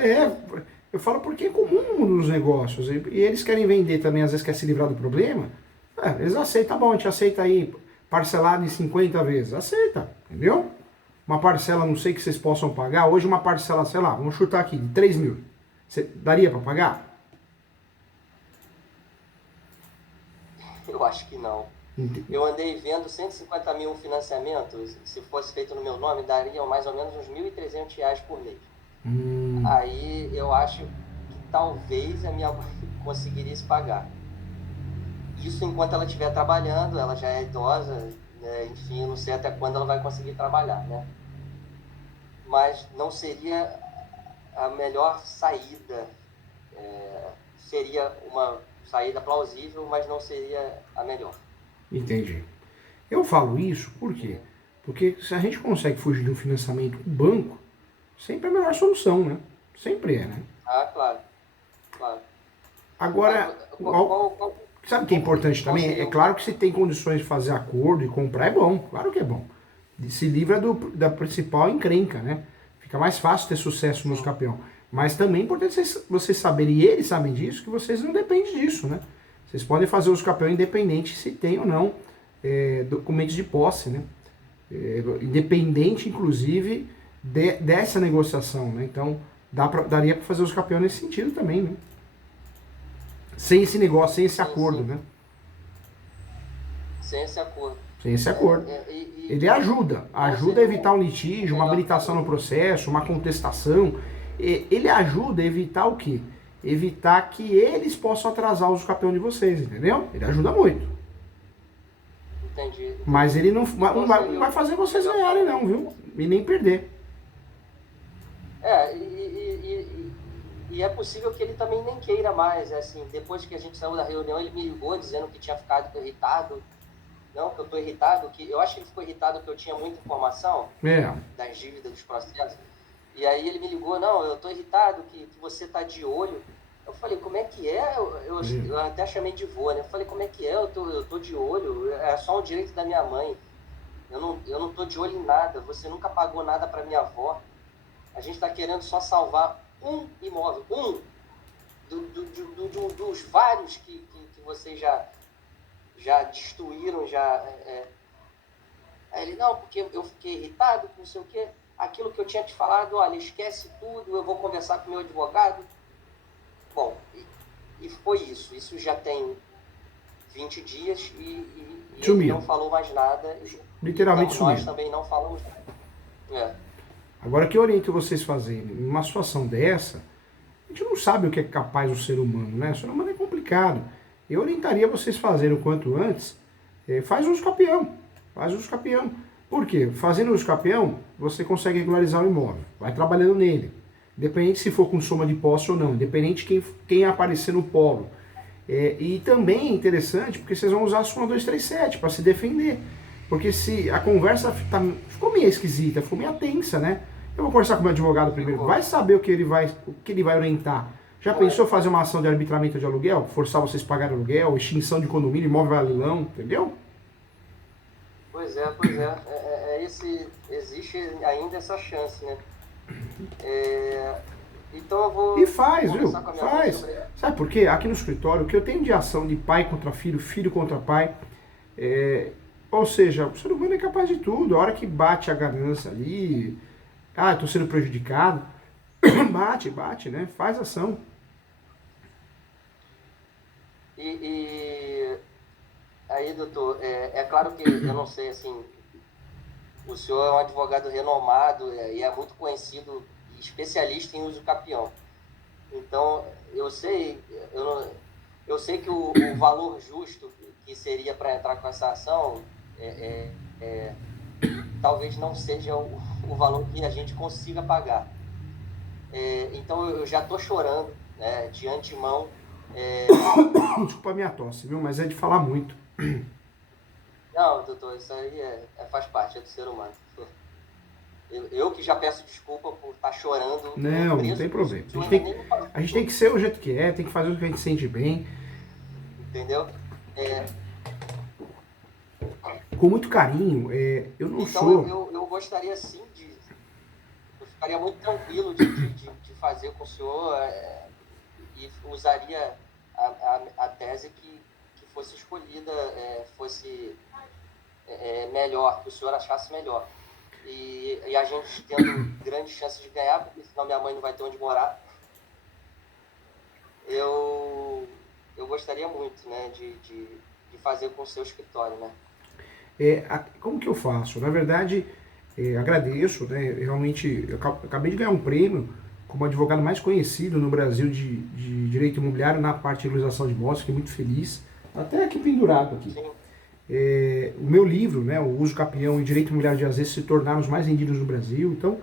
Eu falo porque é comum nos negócios, e eles querem vender também, às vezes quer se livrar do problema, eles aceitam, tá bom, a gente aceita aí, parcelado em 50 vezes, aceita, entendeu? Uma parcela, não sei que vocês possam pagar, hoje uma parcela, sei lá, vamos chutar aqui, de 3 mil, você daria para pagar? Eu acho que não. Eu andei vendo 150 mil financiamentos, se fosse feito no meu nome, daria mais ou menos uns R$ 1.300 por mês. Aí eu acho que talvez a minha mãe conseguiria pagar. Isso enquanto ela estiver trabalhando, ela já é idosa, né? Enfim, eu não sei até quando ela vai conseguir trabalhar, né? Mas não seria a melhor saída. Seria uma saída plausível, mas não seria a melhor. Entendi. Eu falo isso por quê? Porque se a gente consegue fugir de um financiamento com o banco, sempre é a melhor solução, né? Sempre é, né? Claro. Agora, sabe o que é importante também? É claro que se tem condições de fazer acordo e comprar, é bom. Claro que é bom. Se livra da principal encrenca, né? Fica mais fácil ter sucesso nos campeão. Mas também é importante vocês saberem, e eles sabem disso, que vocês não dependem disso, né? Vocês podem fazer os campeões independente se tem ou não documentos de posse, né? Independente, inclusive, dessa negociação, né? Então, daria para fazer os campeões nesse sentido também, né? Sem esse negócio, sem esse acordo, né? Sem esse acordo. Sem esse acordo. Ele ajuda a evitar um litígio, uma habilitação no processo, uma contestação. Ele ajuda a evitar o quê? Evitar que eles possam atrasar os campeões de vocês, entendeu? Ele ajuda muito. Entendi. Mas ele não vai fazer vocês ganharem não, viu? E nem perder. E é possível que ele também nem queira mais, assim, depois que a gente saiu da reunião, ele me ligou dizendo que tinha ficado irritado. Não, que eu tô irritado, que eu acho que ele ficou irritado porque eu tinha muita informação das dívidas, dos processos. E aí ele me ligou, não, eu tô irritado que você tá de olho. Eu falei, como é que é? Eu até chamei de vô, né? Eu falei, como é que é? Eu tô de olho, é só um direito da minha mãe. Eu não tô de olho em nada, você nunca pagou nada para minha avó. A gente tá querendo só salvar um imóvel, dos vários que vocês já destruíram, Aí ele, não, porque eu fiquei irritado, não sei o quê. Aquilo que eu tinha te falado, olha, esquece tudo, eu vou conversar com o meu advogado. Bom, e foi isso. Isso já tem 20 dias e ele não falou mais nada. Literalmente então, sumiu. Nós também não falamos nada. Agora, que eu oriento vocês fazerem numa situação dessa, a gente não sabe o que é capaz o ser humano, né? O ser humano é complicado. Eu orientaria vocês fazerem o quanto antes, faz uso campeão. Por quê? Fazendo uso campeão, você consegue regularizar o imóvel. Vai trabalhando nele. Independente se for com soma de posse ou não. Independente de quem aparecer no polo. E também é interessante, porque vocês vão usar a súmula 237 para se defender. Porque se a conversa ficou meio esquisita, ficou meio tensa, né? Eu vou conversar com o meu advogado primeiro. Vai saber o que ele vai orientar. Já pensou fazer uma ação de arbitramento de aluguel? Forçar vocês a pagar aluguel, extinção de condomínio, imóvel a leilão, entendeu? Pois é. Existe ainda essa chance, né? Então eu vou E faz, viu? conversar com a minha mãe Faz. sobre... Sabe por quê? Aqui no escritório, o que eu tenho de ação de pai contra filho, filho contra pai, ou seja, o ser humano é capaz de tudo. A hora que bate a ganância ali, eu tô sendo prejudicado, bate, né? Faz ação. E aí, doutor, é claro que eu não sei, assim, o senhor é um advogado renomado e é muito conhecido e especialista em uso capião. Então, eu sei que o valor justo que seria para entrar com essa ação talvez não seja o valor que a gente consiga pagar. Então, eu já estou chorando, né, de antemão. Desculpa a minha tosse, viu? Mas é de falar muito. Não, doutor, isso aí faz parte, do ser humano. Eu que já peço desculpa por estar chorando. Não tem problema. A gente tem que ser o jeito que é, tem que fazer o que a gente sente bem. Entendeu? Com muito carinho, eu não então, sou... eu gostaria sim eu ficaria muito tranquilo de fazer com o senhor e usaria a tese que fosse escolhida, fosse melhor, que o senhor achasse melhor. E a gente tendo grandes chances de ganhar, porque senão minha mãe não vai ter onde morar. Eu gostaria muito, né, de fazer com o seu escritório, né? Como que eu faço? Na verdade, agradeço, né? Realmente, eu acabei de ganhar um prêmio como advogado mais conhecido no Brasil de direito imobiliário na parte de legalização de imóveis, fiquei muito feliz. Até aqui pendurado aqui. Sim. O meu livro, né, o Uso Capião e Direito Imobiliário de AZ se tornaram os mais vendidos no Brasil. Então,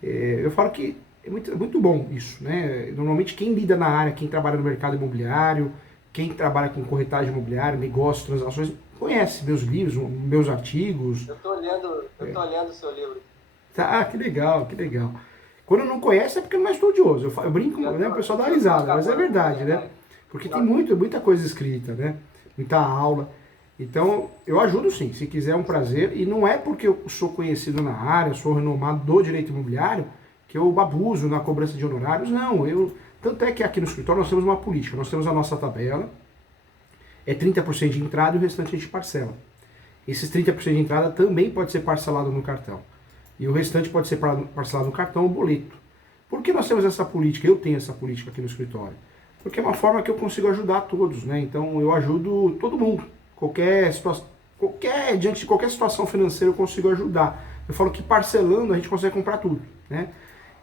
eu falo que é muito bom isso, né? Normalmente quem lida na área, quem trabalha no mercado imobiliário, quem trabalha com corretagem imobiliária, negócios, transações, conhece meus livros, meus artigos. Eu tô lendo o seu livro. Tá, que legal, que legal. Quando não conhece é porque não é estudioso. Eu brinco, né, o pessoal dá risada, mas é verdade, né? Porque tem muita coisa escrita, né? Muita aula. Então, eu ajudo sim, se quiser é um prazer. E não é porque eu sou conhecido na área, sou renomado do direito imobiliário, que eu abuso na cobrança de honorários. Não, tanto é que aqui no escritório nós temos uma política, nós temos a nossa tabela, 30% de entrada e o restante a gente parcela. Esses 30% de entrada também pode ser parcelado no cartão. E o restante pode ser parcelado no cartão ou boleto. Por que nós temos essa política? Eu tenho essa política aqui no escritório. Porque é uma forma que eu consigo ajudar todos, né? Então eu ajudo todo mundo. Diante de qualquer situação financeira eu consigo ajudar. Eu falo que parcelando a gente consegue comprar tudo, né?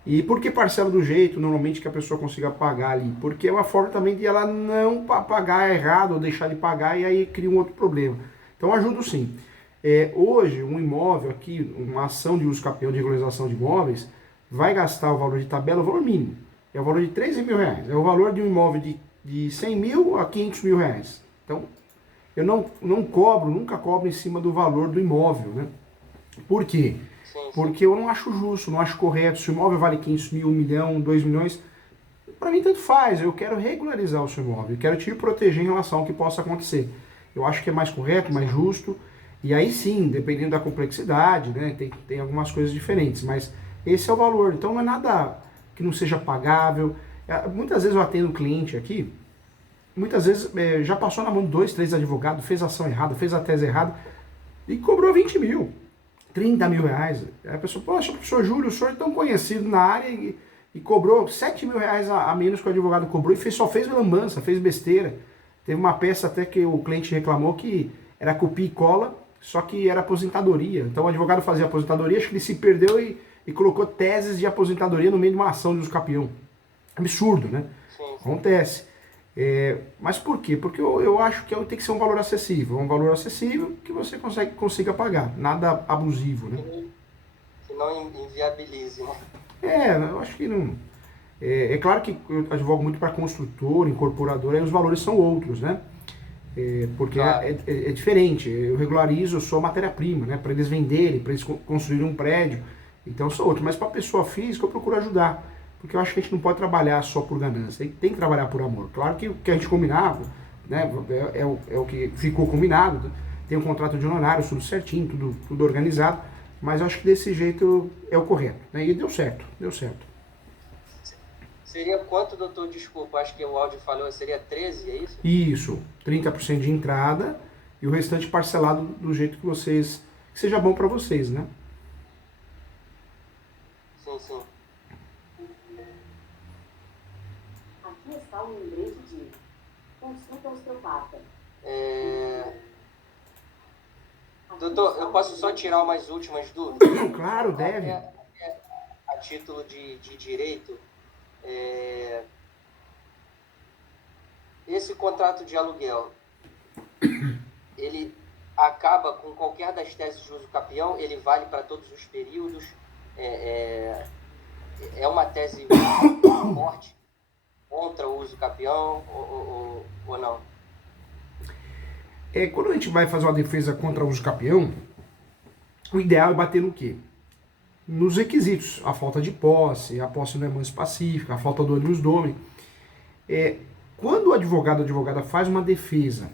E por que parcela do jeito, normalmente, que a pessoa consiga pagar ali? Porque é uma forma também de ela não pagar errado ou deixar de pagar e aí cria um outro problema. Então eu ajudo sim. Hoje, um imóvel aqui, uma ação de uso capião de regularização de imóveis, vai gastar o valor de tabela, o valor mínimo. É o valor de 13 mil reais. É o valor de um imóvel de 100 mil a 500 mil reais. Então, eu nunca cobro em cima do valor do imóvel, né? Por quê? Sim. Porque eu não acho justo, não acho correto. Se o imóvel vale 500 mil, 1 milhão, 2 milhões, para mim tanto faz. Eu quero regularizar o seu imóvel, eu quero te proteger em relação ao que possa acontecer. Eu acho que é mais correto, mais justo. E aí sim, dependendo da complexidade, né, tem algumas coisas diferentes, mas esse é o valor. Então não é nada que não seja pagável. Muitas vezes eu atendo um cliente aqui, muitas vezes já passou na mão de 2, 3 advogados, fez a ação errada, fez a tese errada e cobrou 20 mil, 30 mil reais. Aí a pessoa, poxa, professor Júlio, o senhor é tão conhecido na área e cobrou 7 mil reais a menos que o advogado cobrou e só fez lambança, fez besteira. Teve uma peça até que o cliente reclamou que era copia e cola, só que era aposentadoria. Então o advogado fazia aposentadoria, acho que ele se perdeu e colocou teses de aposentadoria no meio de uma ação de uso capião. Absurdo, né? Sim. Acontece. Mas por quê? Porque eu acho que tem que ser um valor acessível. Um valor acessível que você consiga pagar. Nada abusivo, né? Que não inviabilize, né? Eu acho que não... É claro que eu advogo muito para construtor, incorporador, aí os valores são outros, né? Porque claro. é diferente. Eu regularizo, eu sou matéria-prima, né? Para eles venderem, para eles construírem um prédio. Então eu sou outro. Mas para a pessoa física eu procuro ajudar. Porque eu acho que a gente não pode trabalhar só por ganância. Tem que trabalhar por amor. Claro que o que a gente combinava, né? É o que ficou combinado. tem um contrato de honorários, tudo certinho, tudo organizado, mas eu acho que desse jeito é o correto, né? E deu certo, deu certo. Seria quanto, doutor? Desculpa, acho que o áudio falou, seria 13, é isso? Isso, 30% de entrada e o restante parcelado do jeito que seja bom para vocês, né? Sim, sim. Aqui está o lembrete de consulta osteopata. Doutor, eu posso só tirar umas últimas dúvidas? Claro, deve. A título de direito, esse contrato de aluguel, ele acaba com qualquer das teses de uso capião? Ele vale para todos os períodos? É uma tese forte contra o uso capião ou não? Quando a gente vai fazer uma defesa contra o uso capião, o ideal é bater no quê? Nos requisitos. A falta de posse, a posse não é manso pacífica, a falta do ânimos domini. Quando o advogado ou advogada faz uma defesa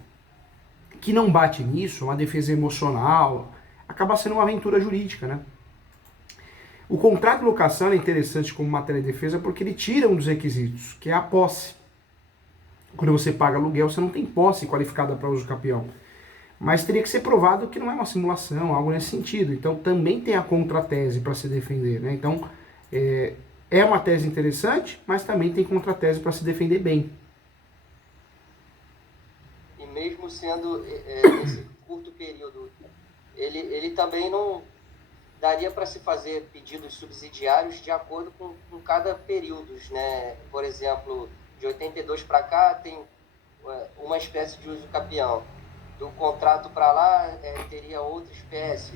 que não bate nisso, uma defesa emocional, acaba sendo uma aventura jurídica, né? O contrato de locação é interessante como matéria de defesa porque ele tira um dos requisitos, que é a posse. Quando você paga aluguel, você não tem posse qualificada para uso capião. Mas teria que ser provado que não é uma simulação, algo nesse sentido. Então também tem a contratese para se defender, né? Então é uma tese interessante, mas também tem contratese para se defender bem. E mesmo sendo esse curto período, ele também não daria para se fazer pedidos subsidiários de acordo com cada período, né? Por exemplo, de 82 para cá tem uma espécie de uso capião. Do contrato para lá teria outra espécie.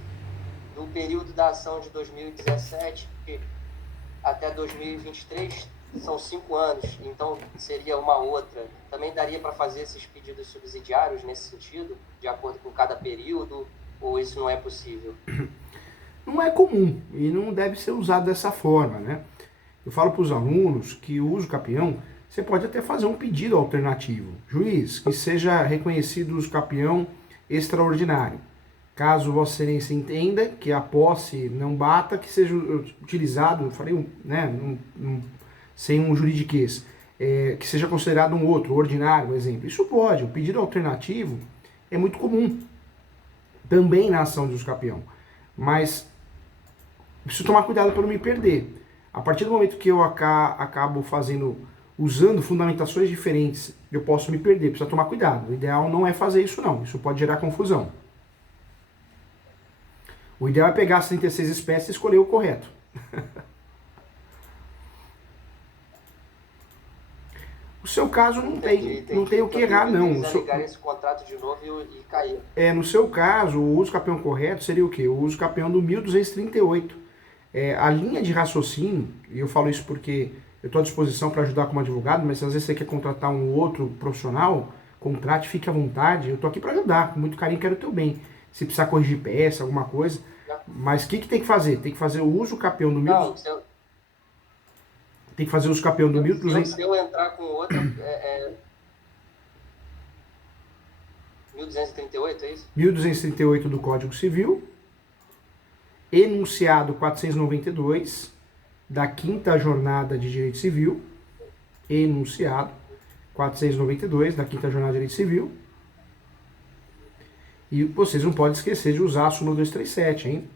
Do período da ação de 2017 até 2023 são 5 anos, então seria uma outra. Também daria para fazer esses pedidos subsidiários nesse sentido, de acordo com cada período, ou isso não é possível? Não é comum e não deve ser usado dessa forma, né? Eu falo para os alunos que o uso capião, você pode até fazer um pedido alternativo. Juiz, que seja reconhecido o uso capião extraordinário. Caso Vossa Excelência entenda que a posse não bata, que seja utilizado, farei sem um juridiquês, que seja considerado um outro, ordinário, por exemplo. Isso pode. O pedido alternativo é muito comum também na ação de uso capião. Mas preciso tomar cuidado para não me perder. A partir do momento que eu acabo usando fundamentações diferentes, eu posso me perder, precisa tomar cuidado. O ideal não é fazer isso não, isso pode gerar confusão. O ideal é pegar as 36 espécies e escolher o correto. O seu caso não tem o que errar não. Ligar esse contrato de novo e cair. No seu caso, o uso capião correto seria o quê? O uso capião do 1238. A linha de raciocínio, e eu falo isso porque eu estou à disposição para ajudar como advogado, mas se às vezes você quer contratar um outro profissional, contrate, fique à vontade. Eu estou aqui para ajudar, com muito carinho, quero o teu bem. Se precisar corrigir peça, alguma coisa. Mas o que tem que fazer? Tem que fazer o uso capião do 1238. Tem que fazer o uso capião do 1238. Se eu entrar com outra, 1238, é isso? 1238 do Código Civil, enunciado 492 da 5ª Jornada de Direito Civil, enunciado 492 da 5ª Jornada de Direito Civil. E vocês não podem esquecer de usar a súmula 237, hein?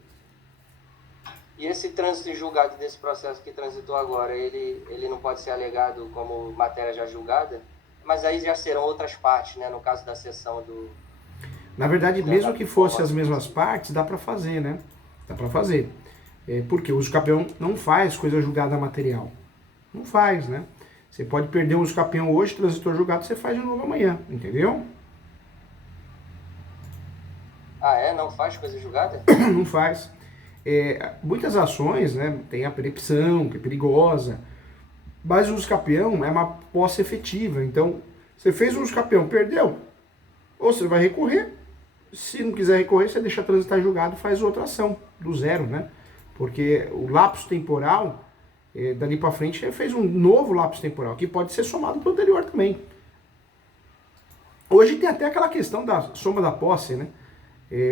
E esse trânsito em julgado desse processo que transitou agora, ele não pode ser alegado como matéria já julgada? Mas aí já serão outras partes, né? No caso da sessão do... Na verdade, mesmo que fossem as mesmas partes, dá para fazer, né? Dá para fazer. Porque o uso capião não faz coisa julgada material. Não faz, né? Você pode perder o uso capião hoje, transitor julgado, você faz de novo amanhã, entendeu? Não faz coisa julgada? Não faz. Muitas ações, né, tem a percepção, que é perigosa, mas o uso capião é uma posse efetiva. Então, você fez o uso capião, perdeu, ou você vai recorrer. Se não quiser recorrer, você deixa transitar julgado e faz outra ação, do zero, né? Porque o lapso temporal, dali para frente, você fez um novo lapso temporal, que pode ser somado para o anterior também. Hoje tem até aquela questão da soma da posse, né?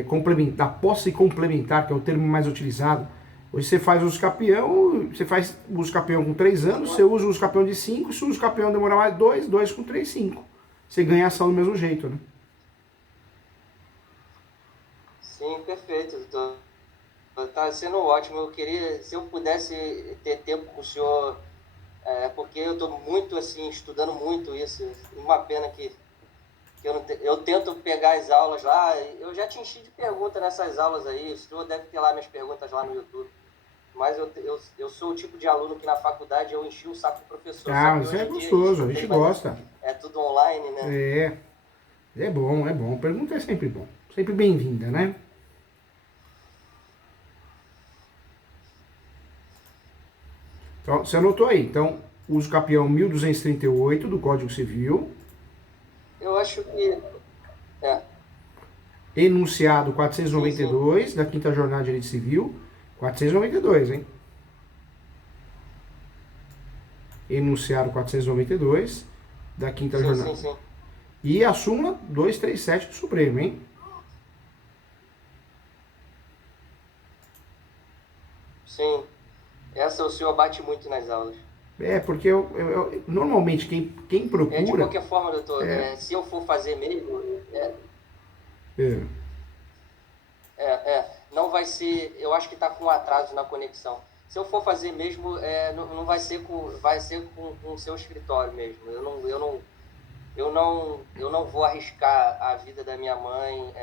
complementar, posse complementar, que é o termo mais utilizado. Hoje você faz uso campeão, você faz uso campeão com 3 anos, você usa o uso campeão de 5, se o uso campeão demorar mais 2 com 3, 5. Você ganha ação do mesmo jeito, né? Sim, perfeito, doutor. Tá sendo ótimo. Eu queria, se eu pudesse ter tempo com o senhor, porque eu estou muito assim, estudando muito isso. Uma pena que eu tento pegar as aulas lá. Eu já te enchi de perguntas nessas aulas aí. O senhor deve ter lá minhas perguntas lá no YouTube. Mas eu sou o tipo de aluno que na faculdade eu enchi o saco do professor. Ah, mas é gostoso, a gente gosta. É tudo online, né? É bom, é bom. Pergunta é sempre bom. Sempre bem-vinda, né? Então, você anotou aí. Então, uso campeão 1238 do Código Civil. Eu acho que... Enunciado 492 da Quinta Jornada de Direito Civil. 492, hein? Enunciado 492 da Quinta Jornada. Sim. E a súmula 237 do Supremo, hein? Sim. Essa o senhor bate muito nas aulas. Porque normalmente quem procura... De qualquer forma, doutor, se eu for fazer mesmo... não vai ser... Eu acho que está com atraso na conexão. Se eu for fazer mesmo, não vai ser vai ser com o seu escritório mesmo. Eu não vou arriscar a vida da minha mãe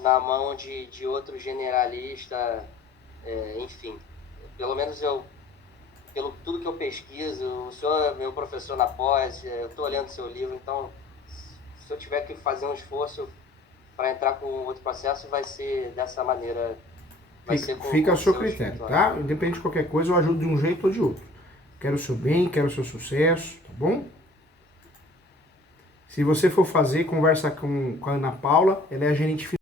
na mão de outro generalista, enfim. Pelo menos pelo tudo que eu pesquiso, o senhor é meu professor na pós, eu estou olhando seu livro, então se eu tiver que fazer um esforço para entrar com outro processo, vai ser dessa maneira. Fica ao seu critério, tá? Independente de qualquer coisa, eu ajudo de um jeito ou de outro. Quero o seu bem, quero o seu sucesso, tá bom? Se você for fazer, conversa com a Ana Paula, ela é a gerente